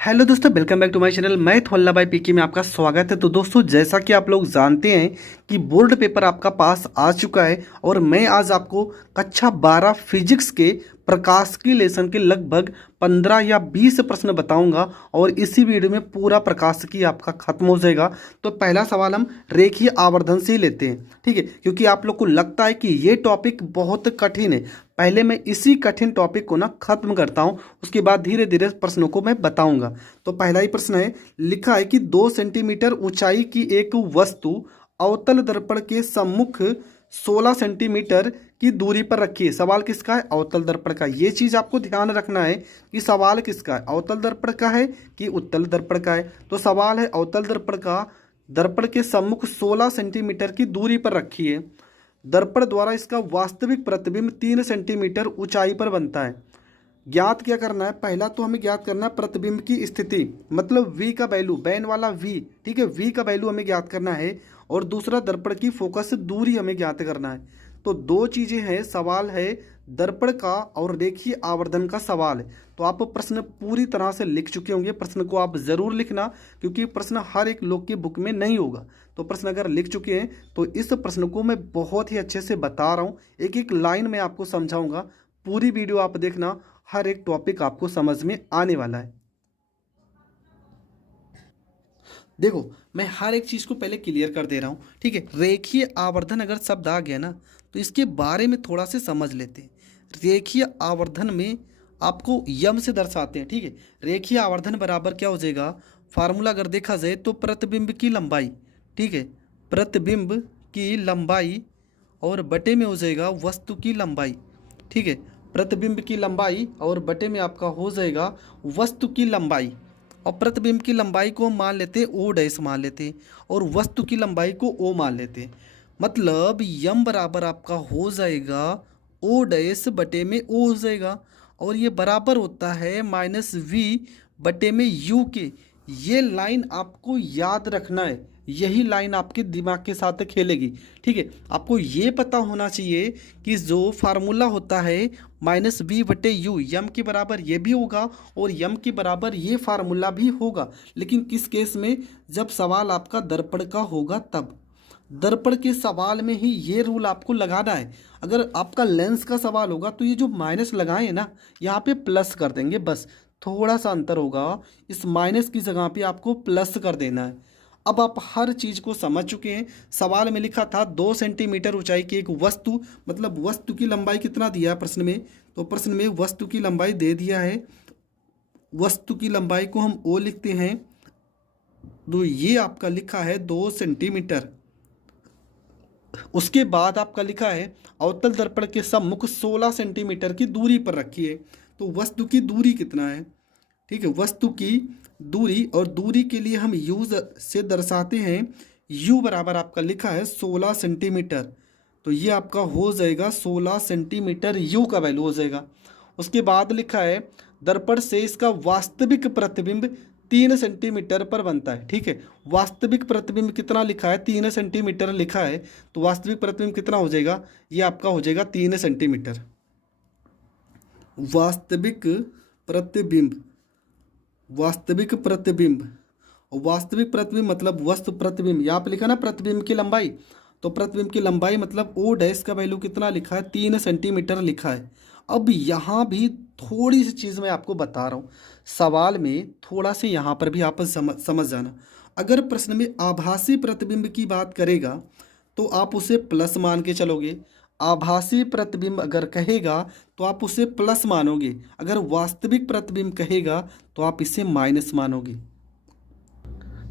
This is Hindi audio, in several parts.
हेलो दोस्तों, welcome back to my channel. मैं थोल्ला भाई पीके में आपका स्वागत है। तो दोस्तों, जैसा कि आप लोग जानते हैं कि बोर्ड पेपर आपका पास आ चुका है और मैं आज आपको कक्षा 12 फिजिक्स के प्रकाशिकी लेसन के लगभग 15 या 20 प्रश्न बताऊंगा और इसी वीडियो में पूरा प्रकाशिकी आपका खत्म हो जाएगा। तो पहला सवाल हम रेखीय आवर्धन से ही लेते हैं, ठीक है, क्योंकि आप लोग को लगता है कि ये टॉपिक बहुत कठिन है। पहले मैं इसी कठिन टॉपिक को ना खत्म करता हूँ, उसके बाद धीरे धीरे प्रश्नों को मैं बताऊंगा। तो पहला ही प्रश्न है, लिखा है कि 2 सेंटीमीटर ऊंचाई की एक वस्तु अवतल दर्पण के सम्मुख 16 सेंटीमीटर की दूरी पर रखी है। सवाल किसका है? अवतल दर्पण का। ये चीज आपको ध्यान रखना है कि सवाल किसका है, अवतल दर्पण का है कि उत्तल दर्पण का है। तो सवाल है अवतल दर्पण का, दर्पण के सम्मुख 16 सेंटीमीटर की दूरी पर रखी है। दर्पण द्वारा इसका वास्तविक प्रतिबिंब 3 सेंटीमीटर ऊंचाई पर बनता है। ज्ञात क्या करना है? पहला तो हमें ज्ञात करना है प्रतिबिंब की स्थिति, मतलब v का वैल्यू, बैन वाला v, ठीक है, v का वैल्यू हमें ज्ञात करना है। और दूसरा दर्पण की फोकस दूरी हमें ज्ञात करना है। तो दो चीजें हैं। सवाल है दर्पण का और रेखीय आवर्धन का सवाल है। तो आप प्रश्न पूरी तरह से लिख चुके होंगे। प्रश्न को आप जरूर लिखना, क्योंकि प्रश्न हर एक लोग की बुक में नहीं होगा। तो प्रश्न अगर लिख चुके हैं तो इस प्रश्न को मैं बहुत ही अच्छे से बता रहा हूँ, एक एक लाइन में आपको समझाऊंगा। पूरी वीडियो आप देखना, हर एक टॉपिक आपको समझ में आने वाला है। देखो, मैं हर एक चीज को पहले क्लियर कर दे रहा हूँ, ठीक है। रेखीय आवर्धन अगर शब्द आ गया ना, तो इसके बारे में थोड़ा से समझ लेते हैं। रेखीय आवर्धन में आपको यम से दर्शाते हैं, ठीक है। रेखीय आवर्धन बराबर क्या हो जाएगा? फार्मूला अगर देखा जाए तो प्रतिबिंब की लंबाई, ठीक है, प्रतिबिंब की लंबाई और बटे में हो जाएगा वस्तु की लंबाई, ठीक है। प्रतिबिंब की लंबाई और बटे में आपका हो जाएगा वस्तु की लंबाई। और प्रतिबिंब की लंबाई को हम मान लेते हैं ओ डैश मान लेते हैं, और वस्तु की लंबाई को ओ मान लेते हैं। मतलब यम बराबर आपका हो जाएगा ओ डैश बटे में ओ हो जाएगा, और ये बराबर होता है माइनस वी बटे में यू के। ये लाइन आपको याद रखना है, यही लाइन आपके दिमाग के साथ खेलेगी, ठीक है। आपको ये पता होना चाहिए कि जो फार्मूला होता है माइनस बी बटे यू, यम के बराबर ये भी होगा और यम के बराबर ये फार्मूला भी होगा। लेकिन किस केस में? जब सवाल आपका दर्पण का होगा तब। दर्पण के सवाल में ही ये रूल आपको लगाना है। अगर आपका लेंस का सवाल होगा तो ये जो माइनस लगाए ना, यहाँ पे प्लस कर देंगे, बस थोड़ा सा अंतर होगा। इस माइनस की जगह पे आपको प्लस कर देना है। अब आप हर चीज़ को समझ चुके हैं। सवाल में लिखा था 2 सेंटीमीटर ऊंचाई की एक वस्तु, मतलब वस्तु की लंबाई कितना दिया है प्रश्न में? तो प्रश्न में वस्तु की लंबाई दे दिया है। वस्तु की लंबाई को हम ओ लिखते हैं, तो ये आपका लिखा है 2 सेंटीमीटर। उसके बाद आपका लिखा है अवतल दर्पण के सम्मुख 16 सेंटीमीटर की दूरी पर रखी है। तो वस्तु की दूरी कितना है? ठीक है, वस्तु की दूरी, और दूरी के लिए हम यू से दर्शाते हैं। यू बराबर आपका लिखा है 16 सेंटीमीटर। तो ये आपका हो जाएगा 16 सेंटीमीटर, यू का वैल्यू हो जाएगा। उसके बाद लिखा है दर्पण से इसका वास्तविक प्रतिबिंब 3 सेंटीमीटर पर बनता है, ठीक है। वास्तविक प्रतिबिंब कितना लिखा है? 3 सेंटीमीटर लिखा है। तो वास्तविक प्रतिबिंब कितना हो जाएगा? ये आपका हो जाएगा 3 सेंटीमीटर। वास्तविक प्रतिबिंब, वास्तविक प्रतिबिंब, और वास्तविक प्रतिबिंब मतलब वस्तु प्रतिबिंब, यहाँ पे लिखा ना प्रतिबिंब की लंबाई। तो प्रतिबिंब की लंबाई मतलब ओ डैश का वैल्यू कितना लिखा है? 3 सेंटीमीटर लिखा है। अब यहाँ भी थोड़ी सी चीज़ मैं आपको बता रहा हूँ, सवाल में थोड़ा से यहाँ पर भी आप समझ जाना। अगर प्रश्न में आभासी प्रतिबिंब की बात करेगा तो आप उसे प्लस मान के चलोगे। आभासी प्रतिबिंब अगर कहेगा तो आप उसे प्लस मानोगे। अगर वास्तविक प्रतिबिंब कहेगा तो आप इसे माइनस मानोगे।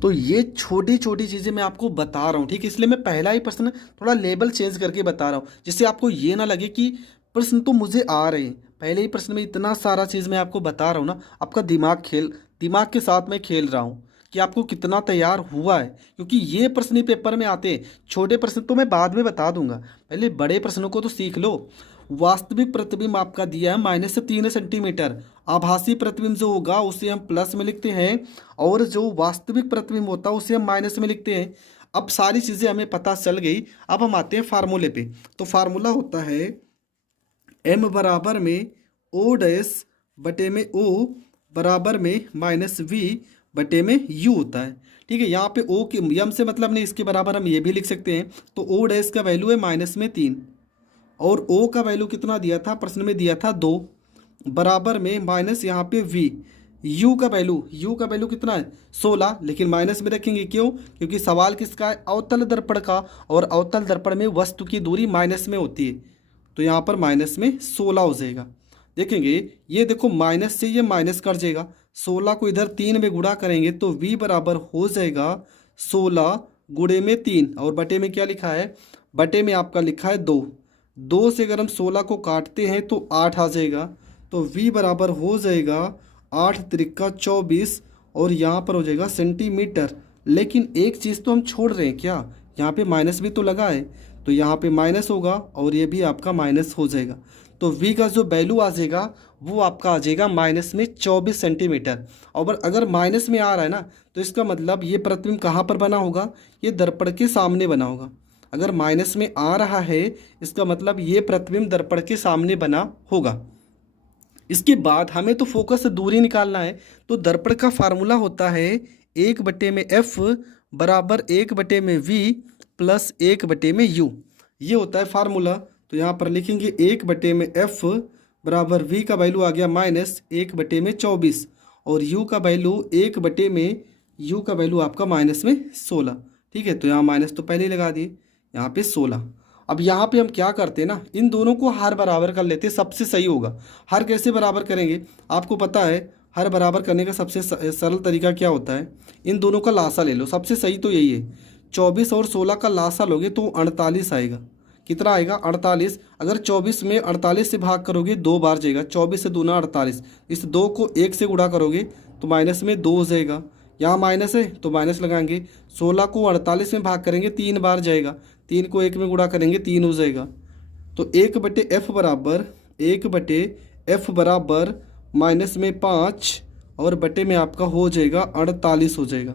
तो ये छोटी छोटी चीज़ें मैं आपको बता रहा हूँ, ठीक है। इसलिए मैं पहला ही प्रश्न थोड़ा लेबल चेंज करके बता रहा हूँ, जिससे आपको ये ना लगे कि प्रश्न तो मुझे आ रहे हैं। पहले ही प्रश्न में इतना सारा चीज़ मैं आपको बता रहा हूँ ना, आपका दिमाग के साथ मैं खेल रहा हूँ कि आपको कितना तैयार हुआ है, क्योंकि ये प्रश्न ही पेपर में आते हैं। छोटे प्रश्न तो मैं बाद में बता दूंगा, पहले बड़े प्रश्नों को तो सीख लो। वास्तविक प्रतिबिंब आपका दिया है -3 सेंटीमीटर। आभासी प्रतिबिंब जो होगा उसे हम प्लस में लिखते हैं, और जो वास्तविक प्रतिबिंब होता है उसे हम माइनस में लिखते हैं। अब सारी चीज़ें हमें पता चल गई। अब हम आते हैं फार्मूले पे। तो फार्मूला होता है m बराबर में ओ डैश बटे में ओ बराबर में माइनस वी बटे में यू होता है। ठीक है, यहाँ पे ओ के यम से मतलब नहीं, इसके बराबर हम ये भी लिख सकते हैं। तो ओ डैश का वैल्यू है माइनस में 3 और ओ का वैल्यू कितना दिया था, प्रश्न में दिया था 2, बराबर में माइनस यहाँ पे वी। यू का वैल्यू कितना है 16, लेकिन माइनस में रखेंगे क्यों, क्योंकि सवाल किसका है, अवतल दर्पण का, और अवतल दर्पण में वस्तु की दूरी माइनस में होती है, तो यहाँ पर माइनस में 16 हो जाएगा। देखेंगे ये देखो माइनस से ये माइनस कर जाएगा, 16 को इधर 3 में गुणा करेंगे तो v बराबर हो जाएगा 16 गुणे में 3, और बटे में क्या लिखा है, बटे में आपका लिखा है 2 से अगर हम 16 को काटते हैं तो 8 आ जाएगा, तो v बराबर हो जाएगा 8 त्रिका 24, और यहाँ पर हो जाएगा सेंटीमीटर। लेकिन एक चीज़ तो हम छोड़ रहे हैं क्या, यहाँ पे माइनस भी तो लगा है, तो यहाँ पे माइनस होगा और ये भी आपका माइनस हो जाएगा। तो v का जो वैल्यू आ जाएगा वो आपका आ जाएगा माइनस में 24 सेंटीमीटर। और अगर माइनस में आ रहा है ना, तो इसका मतलब ये प्रतिबिंब कहाँ पर बना होगा, ये दर्पण के सामने बना होगा। अगर माइनस में आ रहा है इसका मतलब ये प्रतिबिंब दर्पण के सामने बना होगा। इसके बाद हमें तो फोकस से दूरी निकालना है, तो दर्पण का फार्मूला होता है 1/f बराबर 1/v प्लस 1/u, ये होता है फार्मूला। तो यहाँ पर लिखेंगे 1/f बराबर v का वैल्यू आ गया माइनस 1/24, और u का वैल्यू 1/u का वैल्यू आपका माइनस में 16। ठीक है, तो यहाँ माइनस तो पहले ही लगा दिए, यहाँ पे 16। अब यहाँ पे हम क्या करते हैं ना, इन दोनों को हर बराबर कर लेते हैं, सबसे सही होगा। हर कैसे बराबर करेंगे, आपको पता है हर बराबर करने का सबसे सरल तरीका क्या होता है, इन दोनों का लासा ले लो, सबसे सही तो यही है। 24 और 16 का लासा लोगे तो 48 आएगा। कितना आएगा 48। अगर 24 में 48 से भाग करोगे 2 बार जाएगा, 24 से दूना 48, इस 2 को 1 से गुणा करोगे तो माइनस में 2 हो जाएगा, यहाँ माइनस है तो माइनस लगाएंगे। 16 को 48 में भाग करेंगे 3 बार जाएगा, 3 को 1 में गुणा करेंगे 3 हो जाएगा। तो 1/f बराबर माइनस में 5 और बटे में आपका हो जाएगा 48 हो जाएगा।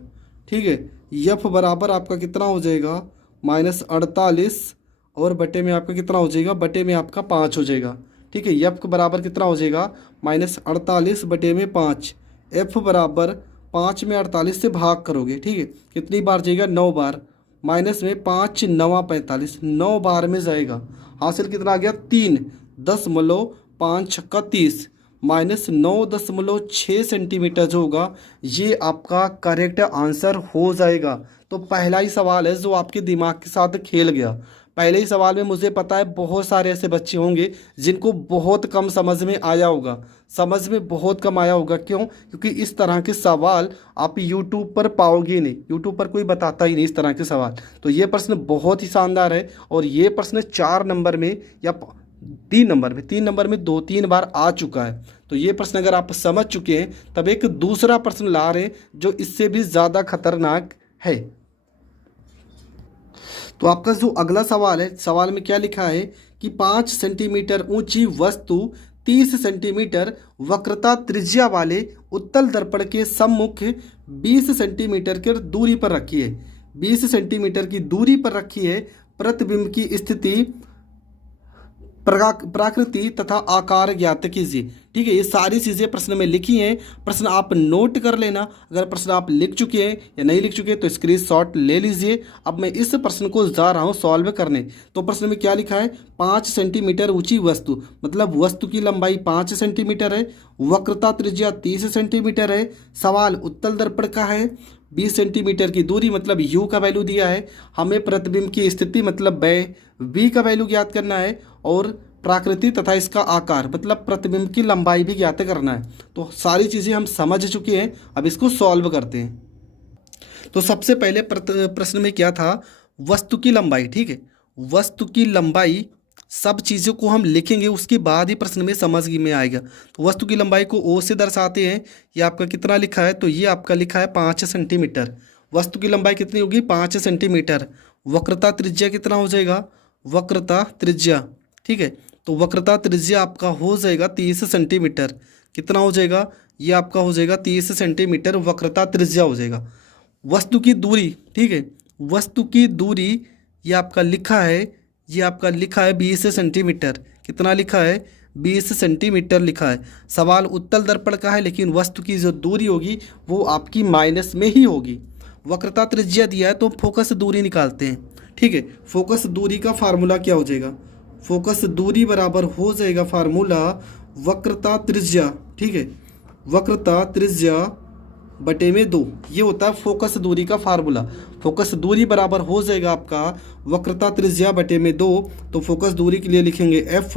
ठीक है, f बराबर आपका कितना हो जाएगा -48 और बटे में आपका कितना हो जाएगा, बटे में आपका 5 हो जाएगा। ठीक है, f के बराबर कितना हो जाएगा -48 बटे में 5। f बराबर 5 में 48 से भाग करोगे, ठीक है, कितनी बार जाएगा 9 बार, माइनस में 5 9 45, 9 बार में जाएगा। हासिल कितना आ गया 3.5 छक्का 30 -9.6 सेंटीमीटर जो होगा ये आपका करेक्ट आंसर हो जाएगा। तो पहला ही सवाल है जो आपके दिमाग के साथ खेल गया। पहले ही सवाल में मुझे पता है बहुत सारे ऐसे बच्चे होंगे जिनको बहुत कम समझ में आया होगा, समझ में बहुत कम आया होगा। क्यों? क्योंकि इस तरह के सवाल आप YouTube पर पाओगे नहीं, YouTube पर कोई बताता ही नहीं इस तरह के सवाल। तो ये प्रश्न बहुत ही शानदार है और ये प्रश्न 4 नंबर में या 3 नंबर में 2-3 बार आ चुका है। तो ये प्रश्न अगर आप समझ चुके हैं तब एक दूसरा प्रश्न ला रहे हैं जो इससे भी ज़्यादा खतरनाक है। तो आपका जो अगला सवाल है, सवाल में क्या लिखा है कि 5 सेंटीमीटर ऊंची वस्तु 30 सेंटीमीटर वक्रता त्रिज्या वाले उत्तल दर्पण के सम्मुख 20 सेंटीमीटर की दूरी पर रखी है। 20 सेंटीमीटर की दूरी पर रखी है। प्रतिबिंब की स्थिति, प्राकृति तथा आकार ज्ञात कीजिए। ठीक है, ये सारी चीज़ें प्रश्न में लिखी हैं, प्रश्न आप नोट कर लेना। अगर प्रश्न आप लिख चुके हैं या नहीं लिख चुके तो स्क्रीनशॉट ले लीजिए। अब मैं इस प्रश्न को जा रहा हूँ सॉल्व करने। तो प्रश्न में क्या लिखा है, 5 सेंटीमीटर ऊंची वस्तु, मतलब वस्तु की लंबाई 5 सेंटीमीटर है, वक्रता त्रिज्या 30 सेंटीमीटर है, सवाल उत्तल दर्पण का है, 20 सेंटीमीटर की दूरी मतलब u का वैल्यू दिया है, हमें प्रतिबिंब की स्थिति मतलब v का वैल्यू ज्ञात करना है, और प्राकृति तथा इसका आकार मतलब प्रतिबिंब की लंबाई भी ज्ञात करना है। तो सारी चीज़ें हम समझ चुके हैं, अब इसको सॉल्व करते हैं। तो सबसे पहले प्रश्न में क्या था, वस्तु की लंबाई। ठीक है, वस्तु की लंबाई सब चीज़ों को हम लिखेंगे उसके बाद ही प्रश्न में समझ में आएगा। तो वस्तु की लंबाई को ओ से दर्शाते हैं। ये आपका कितना लिखा है, तो ये आपका लिखा है 5 सेंटीमीटर। वस्तु की लंबाई कितनी होगी 5 सेंटीमीटर। वक्रता त्रिज्या कितना हो जाएगा, वक्रता त्रिज्या, ठीक है, तो वक्रता त्रिज्या आपका हो जाएगा 30 सेंटीमीटर। कितना हो जाएगा, ये आपका हो जाएगा 30 सेंटीमीटर वक्रता त्रिज्या हो जाएगा। वस्तु की दूरी, ठीक है, वस्तु की दूरी ये आपका लिखा है, ये आपका लिखा है 20 सेंटीमीटर। कितना लिखा है, 20 सेंटीमीटर लिखा है। सवाल उत्तल दर्पण का है, लेकिन वस्तु की जो दूरी होगी वो आपकी माइनस में ही होगी। वक्रता त्रिज्या दिया है तो फोकस दूरी निकालते हैं। ठीक है, फोकस दूरी का फार्मूला क्या हो जाएगा? फोकस दूरी बराबर हो जाएगा फार्मूला वक्रता त्रिज्या। ठीक है, वक्रता त्रिज्या बटे में 2, ये होता है फोकस दूरी का फार्मूला। फोकस दूरी बराबर हो जाएगा आपका वक्रता त्रिज्या बटे में 2। तो फोकस दूरी के लिए लिखेंगे f,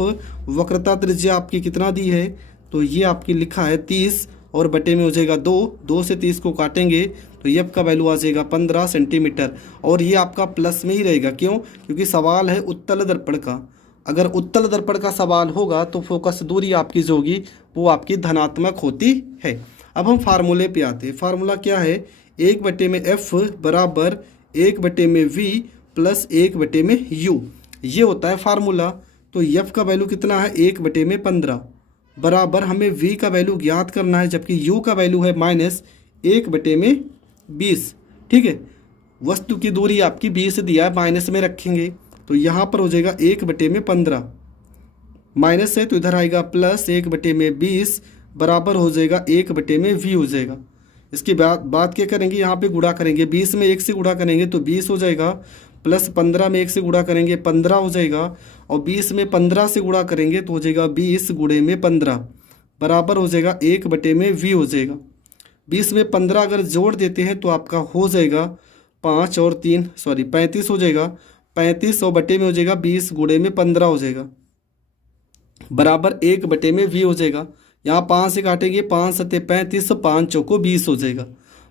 वक्रता त्रिज्या आपकी कितना दी है? तो ये आपकी लिखा है 30 और बटे में हो जाएगा 2। 2 से 30 को काटेंगे तो f का वैल्यू आ जाएगा 15 सेंटीमीटर। और ये आपका प्लस में ही रहेगा, क्यों? क्योंकि सवाल है उत्तल दर्पण का। अगर उत्तल दर्पण का सवाल होगा तो फोकस दूरी आपकी जो होगी वो आपकी धनात्मक होती है। अब हम फार्मूले पे आते हैं। फार्मूला क्या है? 1/f बराबर 1/v प्लस 1/u, ये होता है फार्मूला। तो f का वैल्यू कितना है? 1/15 बराबर हमें v का वैल्यू ज्ञात करना है, जबकि u का वैल्यू है -1/20। ठीक है, वस्तु की दूरी आपकी 20 दिया है, माइनस में रखेंगे तो यहाँ पर हो जाएगा 1/15, माइनस है तो इधर आएगा प्लस 1/20 बराबर हो जाएगा 1/v हो जाएगा। इसके बाद बात क्या करेंगे? यहाँ पे गुणा करेंगे। 20 में 1 से गुणा करेंगे तो 20 हो जाएगा, प्लस 15 में 1 से गुणा करेंगे 15 हो जाएगा, और 20 में 15 से गुणा करेंगे तो हो जाएगा 20 गुणे में 15 बराबर हो जाएगा 1/v हो जाएगा। 20 में 15 अगर जोड़ देते हैं तो आपका हो जाएगा 5 और 3 35 हो जाएगा। 35 और बटे में हो जाएगा 20 गुणे में 15 हो जाएगा बराबर 1/v हो जाएगा। यहाँ 5 से काटेंगे, 5 सत्ते 35, 5 चौको 20 हो जाएगा।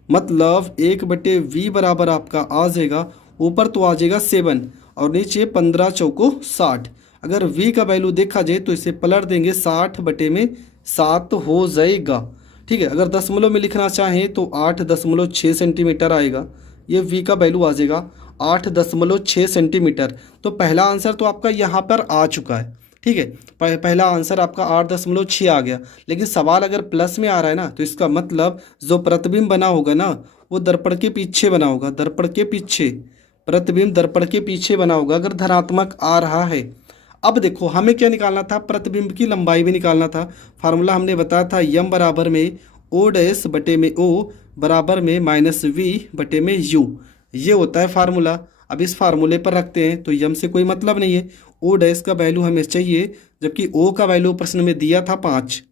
मतलब 1/v बराबर आपका आ जाएगा, ऊपर तो आ जाएगा 7 और नीचे 15 चौको 60। अगर v का वैल्यू देखा जाए तो इसे पलट देंगे, 60/7 हो जाएगा। ठीक है, अगर दशमलव में लिखना चाहें तो 8.6 सेंटीमीटर आएगा। ये v का वैल्यू आ जाएगा 8.6 सेंटीमीटर। तो पहला आंसर तो आपका यहाँ पर आ चुका है। ठीक है, पहला आंसर आपका 8.6 आ गया। लेकिन सवाल अगर प्लस में आ रहा है ना, तो इसका मतलब जो प्रतिबिंब बना होगा ना वो दर्पण के पीछे बना होगा। दर्पण के पीछे, प्रतिबिंब दर्पण के पीछे बना होगा अगर धनात्मक आ रहा है। अब देखो हमें क्या निकालना था? प्रतिबिंब की लंबाई भी निकालना था। फार्मूला हमने बताया था यम बराबर में ओ डैश बटे में ओ बराबर में -v बटे में u, ये होता है फार्मूला। अब इस फार्मूले पर रखते हैं तो यम से कोई मतलब नहीं है, ओ डैश का वैल्यू हमें चाहिए, जबकि ओ का वैल्यू प्रश्न में दिया था 5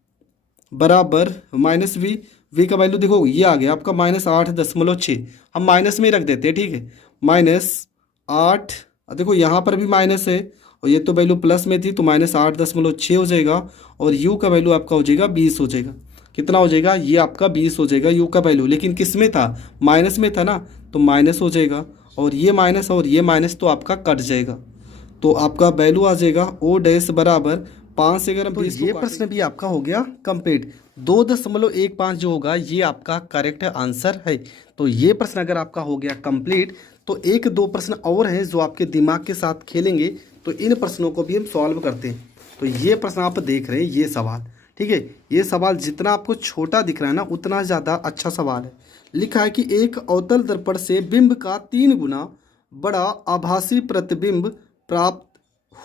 बराबर -v। v का वैल्यू देखो ये आ गया आपका -8.6, हम माइनस में ही रख देते हैं। ठीक है, -8, देखो यहाँ पर भी माइनस है और ये तो वैल्यू प्लस में थी तो -8.6 हो जाएगा, और u का वैल्यू आपका हो जाएगा 20 हो जाएगा। कितना हो जाएगा? ये आपका 20 हो जाएगा u का वैल्यू, लेकिन किस में था? माइनस में था ना, तो माइनस हो जाएगा, और ये माइनस तो आपका कट जाएगा। तो आपका वैल्यू आ जाएगा ओ डैश बराबर 5 से अगर हम 20, ये प्रश्न भी आपका हो गया कंप्लीट। 2.15 जो होगा ये आपका करेक्ट आंसर है। तो ये प्रश्न अगर आपका हो गया कंप्लीट, तो 1-2 प्रश्न और हैं जो आपके दिमाग के साथ खेलेंगे, तो इन प्रश्नों को भी हम सॉल्व करते हैं। तो ये प्रश्न आप देख रहे हैं, ये सवाल, ठीक है, ये सवाल जितना आपको छोटा दिख रहा है ना उतना ज़्यादा अच्छा सवाल है। लिखा है कि एक अवतल दर्पण से बिंब का 3 गुना बड़ा आभासी प्रतिबिंब प्राप्त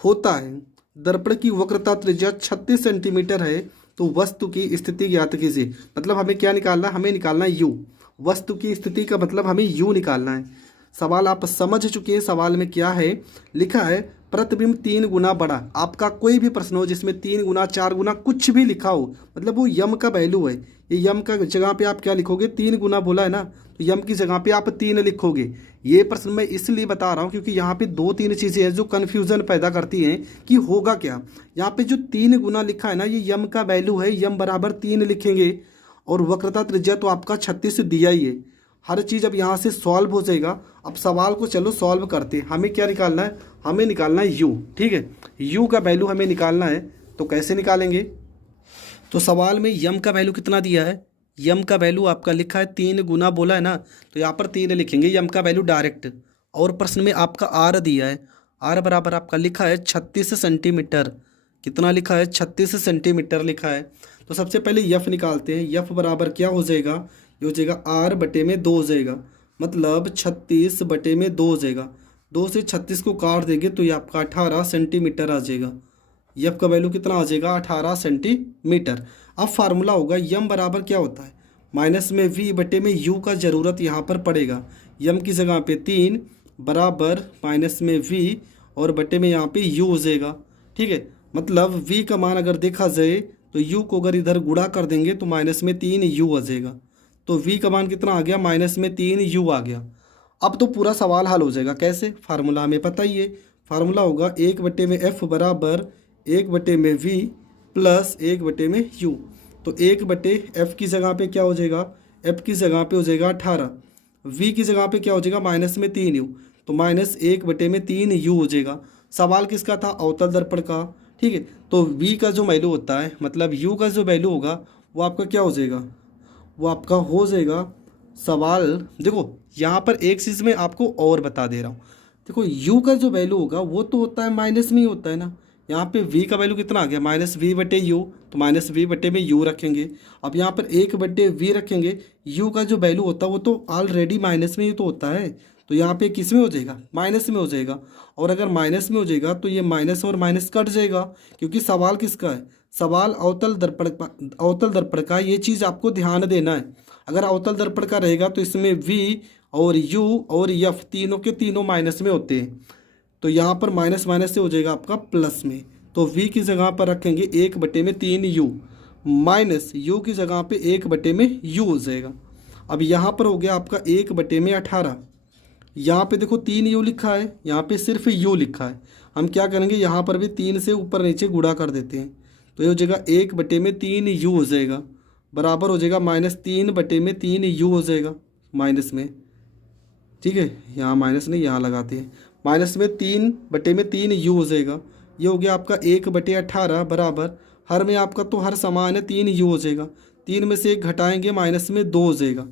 होता है। दर्पण की वक्रता त्रिज्या 36 सेंटीमीटर है, तो वस्तु की स्थिति ज्ञात कीजिए। मतलब हमें क्या निकालना है? हमें निकालना है u। वस्तु की स्थिति का मतलब हमें u निकालना है। सवाल आप समझ चुके हैं। सवाल में क्या है लिखा है? प्रतिबिंब 3 गुना बड़ा। आपका कोई भी प्रश्न हो जिसमें 3 गुना 4 गुना कुछ भी लिखा हो, मतलब वो यम का वैल्यू है। ये यम का जगह पे आप क्या लिखोगे? 3 गुना बोला है ना, तो यम की जगह पे आप 3 लिखोगे। ये प्रश्न मैं इसलिए बता रहा हूँ क्योंकि यहाँ पे 2-3 चीज़ें हैं जो कन्फ्यूज़न पैदा करती हैं कि होगा क्या। यहाँ पे जो 3 गुना लिखा है ना, ये यम का वैल्यू है, यम बराबर 3 लिखेंगे, और वक्रता त्रिज्या तो आपका 36 दिया ही है। हर चीज़ अब यहाँ से सॉल्व हो जाएगा। अब सवाल को चलो सॉल्व करते हैं। हमें क्या निकालना है? हमें निकालना है u। ठीक है, u का वैल्यू हमें निकालना है, तो कैसे निकालेंगे? तो सवाल में यम का वैल्यू कितना दिया है? यम का वैल्यू आपका लिखा है 3 गुना बोला है ना, तो यहाँ पर 3 लिखेंगे यम का वैल्यू डायरेक्ट। और प्रश्न में आपका आर दिया है, आर बराबर आपका लिखा है 36 सेंटीमीटर। कितना लिखा है? 36 सेंटीमीटर लिखा है। तो सबसे पहले यफ निकालते हैं। यफ बराबर क्या हो जाएगा? ये हो जाएगा आर बटे में 2 हो जाएगा, मतलब 36 बटे में 2 हो जाएगा। 2 से 36 को काट देंगे तो ये आपका 18 सेंटीमीटर आ जाएगा। एफ का वैल्यू कितना आ जाएगा 18 सेंटीमीटर। अब फार्मूला होगा यम बराबर क्या होता है, माइनस में वी बटे में यू का ज़रूरत यहाँ पर पड़ेगा। यम की जगह पे 3 बराबर माइनस में वी और बटे में यहाँ पे यू हो जाएगा। ठीक है, मतलब वी का मान अगर देखा जाए तो यू को अगर इधर गुणा कर देंगे तो माइनस में 3 यू आ जाएगा। तो वी का मान कितना आ गया, माइनस में 3 यू आ गया। अब तो पूरा सवाल हल हो जाएगा। कैसे, फार्मूला हमें पता ही है। फार्मूला होगा 1 बटे में एफ बराबर 1 बटे में वी प्लस 1 बटे में यू। तो 1 बटे एफ की जगह पे क्या हो जाएगा, एफ की जगह पे हो जाएगा 18, वी की जगह पे क्या हो जाएगा माइनस में 3 यू, तो माइनस 1 बटे में 3 यू हो जाएगा। सवाल किसका था, अवतल दर्पण का। ठीक है, तो वी का जो वैल्यू होता है मतलब यू का जो वैल्यू होगा वो आपका क्या हो जाएगा, वो आपका हो जाएगा सवाल। देखो यहाँ पर एक चीज़ मैं आपको और बता दे रहा हूँ। देखो u का जो वैल्यू होगा वो तो होता है माइनस में ही होता है ना। यहाँ पे v का वैल्यू कितना आ गया, माइनस वी बटे यू, तो माइनस वी बटे में u रखेंगे। अब यहाँ पर 1 बटे v रखेंगे, u का जो वैल्यू होता है वो तो ऑलरेडी माइनस में ही तो होता है, तो यहाँ पे किस में हो जाएगा, माइनस में हो जाएगा। और अगर माइनस में हो जाएगा तो ये माइनस और माइनस कट जाएगा, क्योंकि सवाल किसका है, सवाल अवतल दर्पण का। ये चीज़ आपको ध्यान देना है। अगर अवतल दर्पण का रहेगा तो इसमें v और u और f तीनों के तीनों माइनस में होते हैं, तो यहाँ पर माइनस माइनस से हो जाएगा आपका प्लस में। तो v की जगह पर रखेंगे 1 बटे में 3 u माइनस u की जगह पे 1 बटे में u हो जाएगा। अब यहाँ पर हो गया आपका 1 बटे में 18। यहाँ पे देखो 3 u लिखा है, यहाँ पे सिर्फ u लिखा है। हम क्या करेंगे, यहाँ पर भी 3 से ऊपर नीचे गुणा कर देते हैं, तो ये हो जाएगा 1 बटे में 3 u हो जाएगा, बराबर हो जाएगा माइनस 3 बटे में 3 यू हो जाएगा माइनस में। ठीक है, यहाँ माइनस नहीं यहाँ लगाते हैं, माइनस में 3 बटे में 3 यू हो जाएगा। ये हो गया आपका 1 बटे 18 बराबर, हर में आपका तो हर समान है 3 यू हो जाएगा, 3 में से 1 घटाएंगे माइनस में 2 हो जाएगा,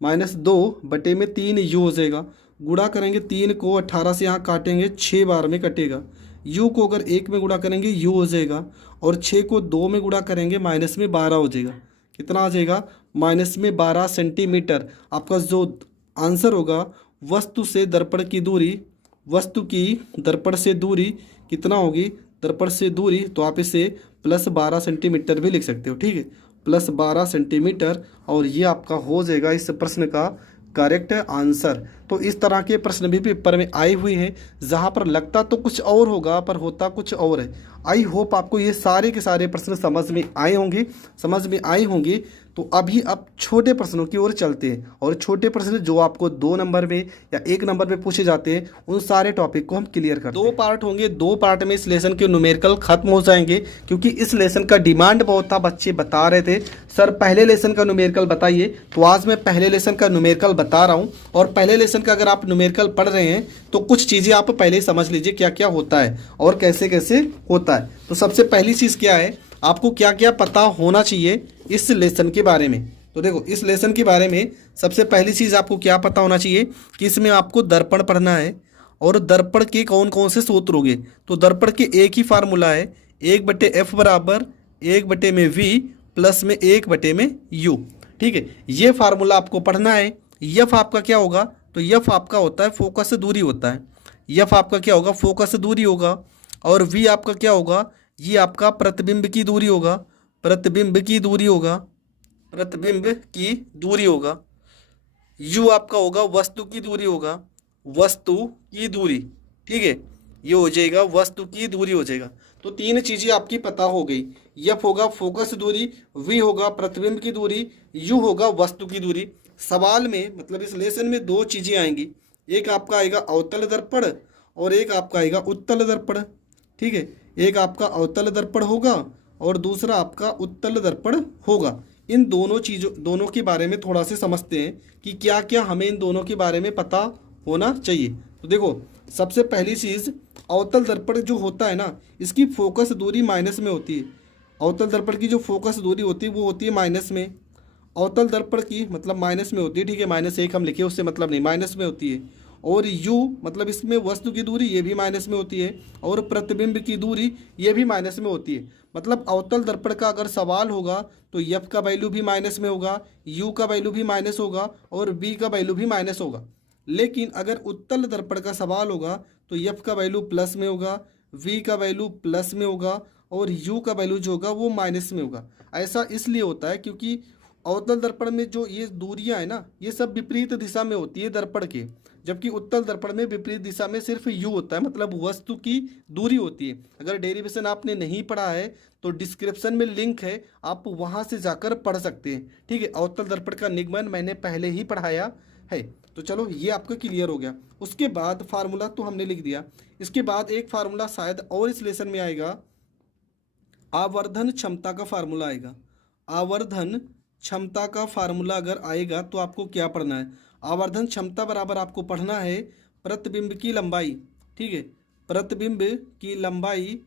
माइनस 2 बटे में 3 यू हो जाएगा। गुणा करेंगे 3 को 18 से यहाँ काटेंगे 6 बार में कटेगा। यू को अगर 1 में गुणा करेंगे यू हो जाएगा, और 6 को 2 में गुणा करेंगे माइनस में 12 हो जाएगा। कितना आ जाएगा, माइनस में 12 सेंटीमीटर। आपका जो आंसर होगा वस्तु से दर्पण की दूरी, वस्तु की दर्पण से दूरी कितना होगी, दर्पण से दूरी, तो आप इसे प्लस 12 सेंटीमीटर भी लिख सकते हो। ठीक है, प्लस 12 सेंटीमीटर, और ये आपका हो जाएगा इस प्रश्न का करेक्ट आंसर। तो इस तरह के प्रश्न भी पेपर में आए हुए हैं, जहाँ पर लगता तो कुछ और होगा पर होता कुछ और है। आई होप आपको ये सारे के सारे प्रश्न समझ में आए होंगे, समझ में आए होंगे। तो अभी अब छोटे प्रश्नों की ओर चलते हैं, और छोटे प्रश्न जो आपको 2 नंबर में या 1 नंबर में पूछे जाते हैं उन सारे टॉपिक को हम क्लियर करते हैं। 2 पार्ट होंगे, 2 पार्ट में इस लेसन के न्यूमेरिकल खत्म हो जाएंगे, क्योंकि इस लेसन का डिमांड बहुत था। बच्चे बता रहे थे सर पहले लेसन का न्यूमेरिकल बताइए, तो आज मैं पहले लेसन का न्यूमेरिकल बता रहा हूँ। और पहले लेसन का अगर आप न्यूमेरिकल पढ़ रहे हैं तो कुछ चीज़ें आप पहले ही समझ लीजिए क्या क्या होता है और कैसे कैसे होता है। तो सबसे पहली चीज़ क्या है, आपको क्या क्या पता होना चाहिए इस लेसन के बारे में। तो देखो इस लेसन के बारे में सबसे पहली चीज़ आपको क्या पता होना चाहिए कि इसमें आपको दर्पण पढ़ना है, और दर्पण के कौन कौन से सूत्र होंगे। तो दर्पण के एक ही फार्मूला है, 1 बटे एफ बराबर 1 बटे में वी प्लस में 1 बटे में यू। ठीक है, ये फार्मूला आपको पढ़ना है। यफ आपका क्या होगा, तो यफ आपका होता है फोकस दूरी होता है, यफ आपका क्या होगा, फोकस दूरी होगा। और वी आपका क्या होगा, ये आपका प्रतिबिंब की दूरी होगा, प्रतिबिंब की दूरी होगा, प्रतिबिंब की दूरी होगा। यू आपका होगा वस्तु की दूरी होगा, वस्तु की दूरी। ठीक है, ये हो जाएगा वस्तु की दूरी हो जाएगा। तो 3 चीज़ें आपकी पता हो गई, एफ होगा फोकस दूरी, वी होगा प्रतिबिंब की दूरी, यू होगा वस्तु की दूरी। सवाल में मतलब इस लेसन में 2 चीज़ें आएंगी, एक आपका आएगा अवतल दर्पण और एक आपका आएगा उत्तल दर्पण। ठीक है, एक आपका अवतल दर्पण होगा और दूसरा आपका उत्तल दर्पण होगा। इन दोनों चीज़ों दोनों के बारे में थोड़ा से समझते हैं कि क्या क्या हमें इन दोनों के बारे में पता होना चाहिए। तो देखो सबसे पहली चीज़, अवतल दर्पण जो होता है ना, इसकी फोकस दूरी माइनस में होती है। अवतल दर्पण की जो फोकस दूरी होती है वो होती है माइनस में, अवतल दर्पण की मतलब माइनस में होती है। ठीक है, -1 हम लिखे उससे मतलब नहीं, माइनस में होती है। और यू मतलब इसमें वस्तु की दूरी ये भी माइनस में होती है, और प्रतिबिंब की दूरी ये भी माइनस में होती है। मतलब अवतल दर्पण का अगर सवाल होगा तो एफ का वैल्यू भी माइनस में होगा, यू का वैल्यू भी माइनस होगा, और बी का वैल्यू भी माइनस होगा। लेकिन अगर उत्तल दर्पण का सवाल होगा तो एफ का वैल्यू प्लस में होगा, वी का वैल्यू प्लस में होगा, और u का वैल्यू जो होगा वो माइनस में होगा। ऐसा इसलिए होता है क्योंकि अवतल दर्पण में जो ये दूरियां है ना, ये सब विपरीत दिशा में होती है दर्पण के, जबकि उत्तल दर्पण में विपरीत दिशा में सिर्फ u होता है, मतलब वस्तु की दूरी होती है। अगर डेरिवेशन आपने नहीं पढ़ा है तो डिस्क्रिप्शन में लिंक है, आप वहां से जाकर पढ़ सकते हैं। ठीक है, अवतल दर्पण का निगमन मैंने पहले ही पढ़ाया है। तो चलो ये आपका क्लियर हो गया। उसके बाद फार्मूला तो हमने लिख दिया। इसके बाद एक फार्मूला शायद और इस लेसन में आएगा, आवर्धन क्षमता का फार्मूला आएगा। आवर्धन क्षमता का फार्मूला अगर आएगा तो आपको क्या पढ़ना है, आवर्धन क्षमता बराबर आपको पढ़ना है प्रतिबिंब की लंबाई। ठीक है, प्रतिबिंब की लंबाई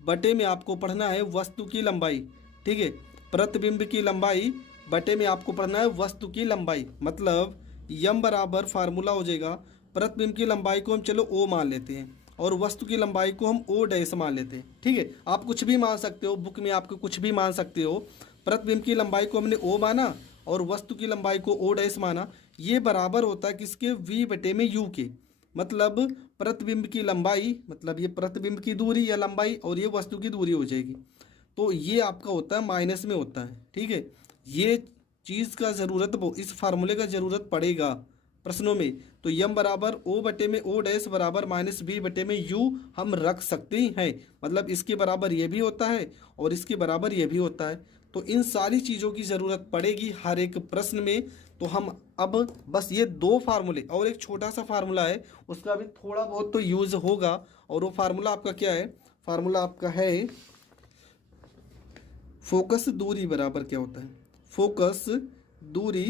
बटे में आपको पढ़ना है वस्तु की लंबाई। ठीक है, प्रतिबिंब की लंबाई बटे में आपको पढ़ना है वस्तु की लंबाई, मतलब यम बराबर फार्मूला हो जाएगा, प्रतिबिंब की लंबाई को हम चलो ओ मान लेते हैं और वस्तु की लंबाई को हम ओ डैश मान लेते हैं। ठीक है, आप कुछ भी मान सकते हो, बुक में आपको कुछ भी मान सकते हो। प्रतिबिंब की लंबाई को हमने ओ माना और वस्तु की लंबाई को ओ डैश माना। ये बराबर होता है किसके, वी बटे में यू के, मतलब प्रतिबिंब की लंबाई, मतलब ये प्रतिबिंब की दूरी या लंबाई और ये वस्तु की दूरी हो जाएगी। तो ये आपका होता है माइनस में होता है। ठीक है, ये चीज़ का ज़रूरत, इस फार्मूले का ज़रूरत पड़ेगा प्रश्नों में। तो यम बराबर ओ बटे में ओ डैश बराबर माइनस बी बटे में यू हम रख सकते हैं, मतलब इसके बराबर ये भी होता है और इसके बराबर ये भी होता है। तो इन सारी चीज़ों की ज़रूरत पड़ेगी हर एक प्रश्न में। तो हम अब बस ये दो फार्मूले और एक छोटा सा फार्मूला है, उसका भी थोड़ा बहुत तो यूज़ होगा। और वो फार्मूला आपका क्या है, फार्मूला आपका है फोकस दूरी बराबर क्या होता है, फोकस दूरी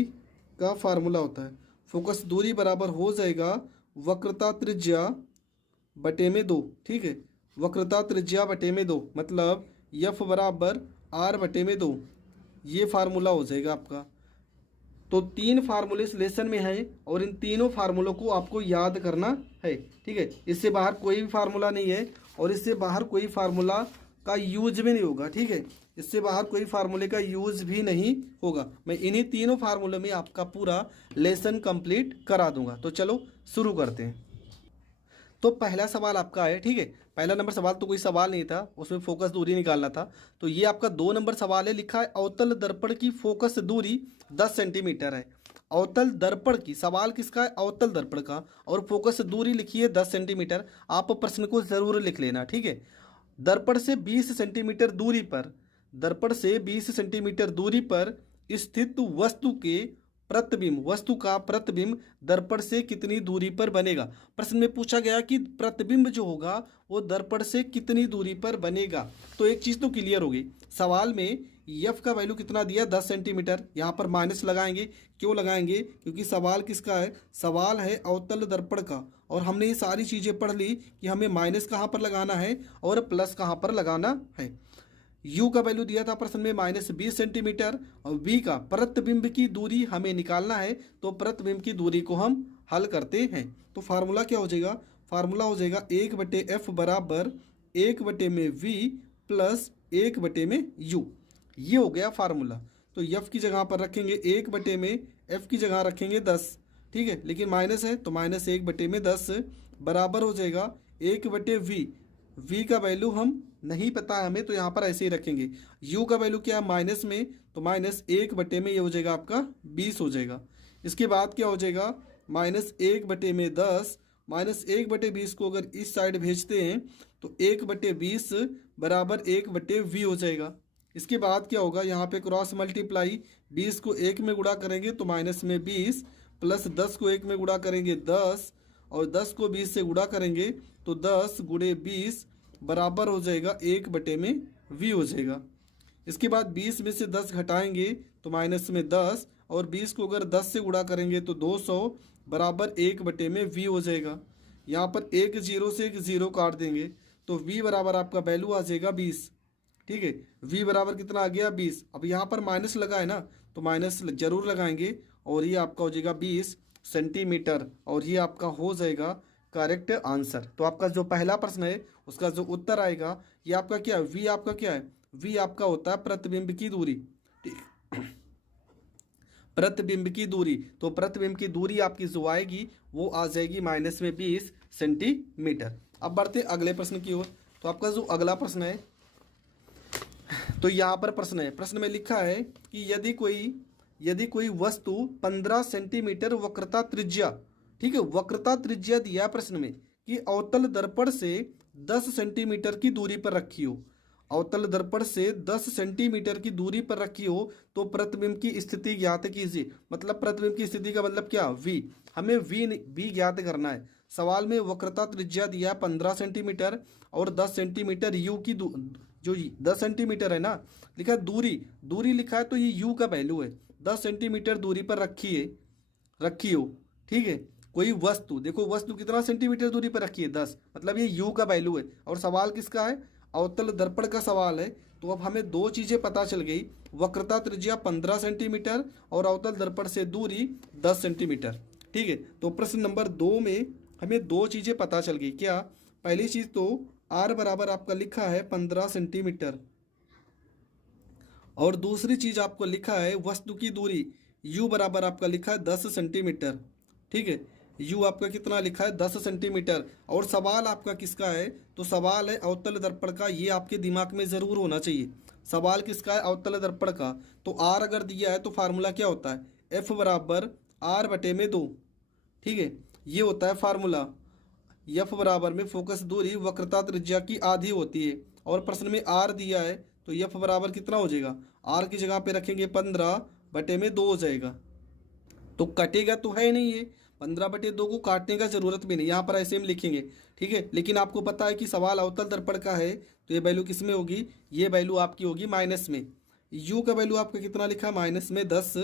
का फार्मूला होता है, फोकस दूरी बराबर हो जाएगा वक्रता त्रिज्या बटे में 2। ठीक है, वक्रता त्रिज्या बटे में 2, मतलब यफ बराबर आर बटे में 2, ये फार्मूला हो जाएगा आपका। तो 3 फार्मूले इस लेसन में हैं और इन तीनों फार्मूलों को आपको याद करना है। ठीक है, इससे बाहर कोई भी फार्मूला नहीं है और इससे बाहर कोई फार्मूला का यूज भी नहीं होगा। ठीक है, इससे बाहर कोई फार्मूले का यूज भी नहीं होगा। मैं इन्हीं तीनों फार्मूलों में आपका पूरा लेसन कंप्लीट करा दूंगा। तो चलो शुरू करते हैं। तो पहला सवाल आपका है, ठीक है, पहला नंबर सवाल तो कोई सवाल नहीं था, उसमें फोकस दूरी निकालना था। तो ये आपका 2 नंबर सवाल है, लिखा है अवतल दर्पण की फोकस दूरी 10 सेंटीमीटर है। अवतल दर्पण की, सवाल किसका है, अवतल दर्पण का, और फोकस दूरी लिखी है 10 सेंटीमीटर। आप प्रश्न को जरूर लिख लेना। ठीक है, दर्पण से 20 सेंटीमीटर दूरी पर, दर्पण से 20 सेंटीमीटर दूरी पर स्थित वस्तु के प्रतिबिंब, वस्तु का प्रतिबिंब दर्पण से कितनी दूरी पर बनेगा। प्रश्न में पूछा गया कि प्रतिबिंब जो होगा वो दर्पण से कितनी दूरी पर बनेगा। तो एक चीज़ तो क्लियर होगी, सवाल में यफ का वैल्यू कितना दिया, 10 सेंटीमीटर। यहाँ पर माइनस लगाएंगे, क्यों लगाएंगे, क्योंकि सवाल किसका है, सवाल है अवतल दर्पण का। और हमने ये सारी चीज़ें पढ़ ली कि हमें माइनस कहाँ पर लगाना है और प्लस कहाँ पर लगाना है। u का वैल्यू दिया था प्रश्न में -20 सेंटीमीटर और v का प्रतिबिंब की दूरी हमें निकालना है। तो प्रतिबिंब की दूरी को हम हल करते हैं। तो फार्मूला क्या हो जाएगा, फार्मूला हो जाएगा 1/f बराबर 1/v प्लस 1/में u। ये हो गया फार्मूला। तो f की जगह पर रखेंगे 1 में, f की जगह रखेंगे 10। ठीक है, लेकिन माइनस है तो -1/10 बराबर हो जाएगा 1/v। v का वैल्यू हम नहीं पता है हमें, तो यहाँ पर ऐसे ही रखेंगे। u का वैल्यू क्या है माइनस में, तो -1 में ये हो जाएगा आपका 20 हो जाएगा। इसके बाद क्या हो जाएगा -1/10, -1/20 को अगर इस साइड भेजते हैं तो 1/20 बराबर 1/v हो जाएगा। इसके बाद क्या होगा, यहाँ पे क्रॉस मल्टीप्लाई, 20 को 1 में गुणा करेंगे तो माइनस में 20, प्लस 10 को 1 में गुणा करेंगे 10, और 10 को 20 से गुणा करेंगे तो 10 गुणे 20 बराबर हो जाएगा 1/v हो जाएगा। इसके बाद 20 में से 10 घटाएंगे तो माइनस में 10, और 20 को अगर 10 से गुणा करेंगे तो 200 बराबर 1/v हो जाएगा। यहाँ पर एक जीरो से एक जीरो काट देंगे तो v बराबर आपका वैल्यू आ जाएगा 20। ठीक है, v बराबर कितना आ गया 20। अब यहाँ पर माइनस लगा है ना, तो माइनस जरूर लगाएंगे और ये आपका हो जाएगा 20 सेंटीमीटर, और ये आपका हो जाएगा करेक्ट आंसर। तो आपका जो पहला प्रश्न है उसका जो उत्तर आएगा ये आपका क्या है, v आपका क्या है, v आपका होता है प्रतिबिंब की दूरी। ठीक, प्रतिबिंब की दूरी, तो प्रतिबिंब की दूरी आपकी जो आएगी वो आ जाएगी -20 सेंटीमीटर। अब बढ़ते अगले प्रश्न की ओर। तो आपका जो अगला प्रश्न है तो यहाँ पर प्रश्न है, प्रश्न में लिखा है कि यदि कोई वस्तु 15 सेंटीमीटर वक्रता त्रिज्या, ठीक है, वक्रता त्रिज्या दिया है प्रश्न में कि अवतल दर्पण से 10 सेंटीमीटर की दूरी पर रखी हो, अवतल दर्पण से 10 सेंटीमीटर की दूरी पर रखी हो, तो प्रतिबिंब की स्थिति ज्ञात कीजिए। मतलब प्रतिबिंब की स्थिति का मतलब क्या, वी, हमें वी ज्ञात करना है। सवाल में वक्रता त्रिज्या दिया है 15 सेंटीमीटर और 10 सेंटीमीटर यू की जो 10 सेंटीमीटर है ना, लिखा है दूरी लिखा है, तो ये यू का वैल्यू है। 10 सेंटीमीटर दूरी पर रखी हो, ठीक है, कोई वस्तु, देखो वस्तु कितना सेंटीमीटर दूरी पर रखी है, 10, मतलब ये यू का वैल्यू है। और सवाल किसका है, अवतल दर्पण का सवाल है। तो अब हमें दो चीज़ें पता चल गई, वक्रता त्रिज्या 15 सेंटीमीटर और अवतल दर्पण से दूरी 10 सेंटीमीटर, ठीक है। तो प्रश्न नंबर 2 में हमें दो चीज़ें पता चल गई। क्या, पहली चीज़ तो आर बराबर आपका लिखा है 15 सेंटीमीटर, और दूसरी चीज़ आपको लिखा है वस्तु की दूरी यू बराबर आपका लिखा है 10 सेंटीमीटर, ठीक है। यू आपका कितना लिखा है, 10 सेंटीमीटर। और सवाल आपका किसका है, तो सवाल है अवतल दर्पण का। ये आपके दिमाग में ज़रूर होना चाहिए, सवाल किसका है, अवतल दर्पण का। तो आर अगर दिया है तो फार्मूला क्या होता है, एफ बराबर आर बटे में 2, ठीक है, ये होता है फार्मूला। एफ बराबर में फोकस दूरी वक्रता त्रिज्या की आधी होती है, और प्रश्न में आर दिया है, तो एफ बराबर कितना हो जाएगा, आर की जगह पे रखेंगे 15 बटे में 2 हो जाएगा। तो कटेगा तो है नहीं, ये 15 बटे 2 को काटने का जरूरत भी नहीं, यहाँ पर ऐसे हम लिखेंगे, ठीक है। लेकिन आपको पता है कि सवाल अवतल दर्पण का है, तो ये वैल्यू किस में होगी, ये वैल्यू आपकी होगी माइनस में। यू का वैल्यू आपका कितना लिखा, माइनस में 10,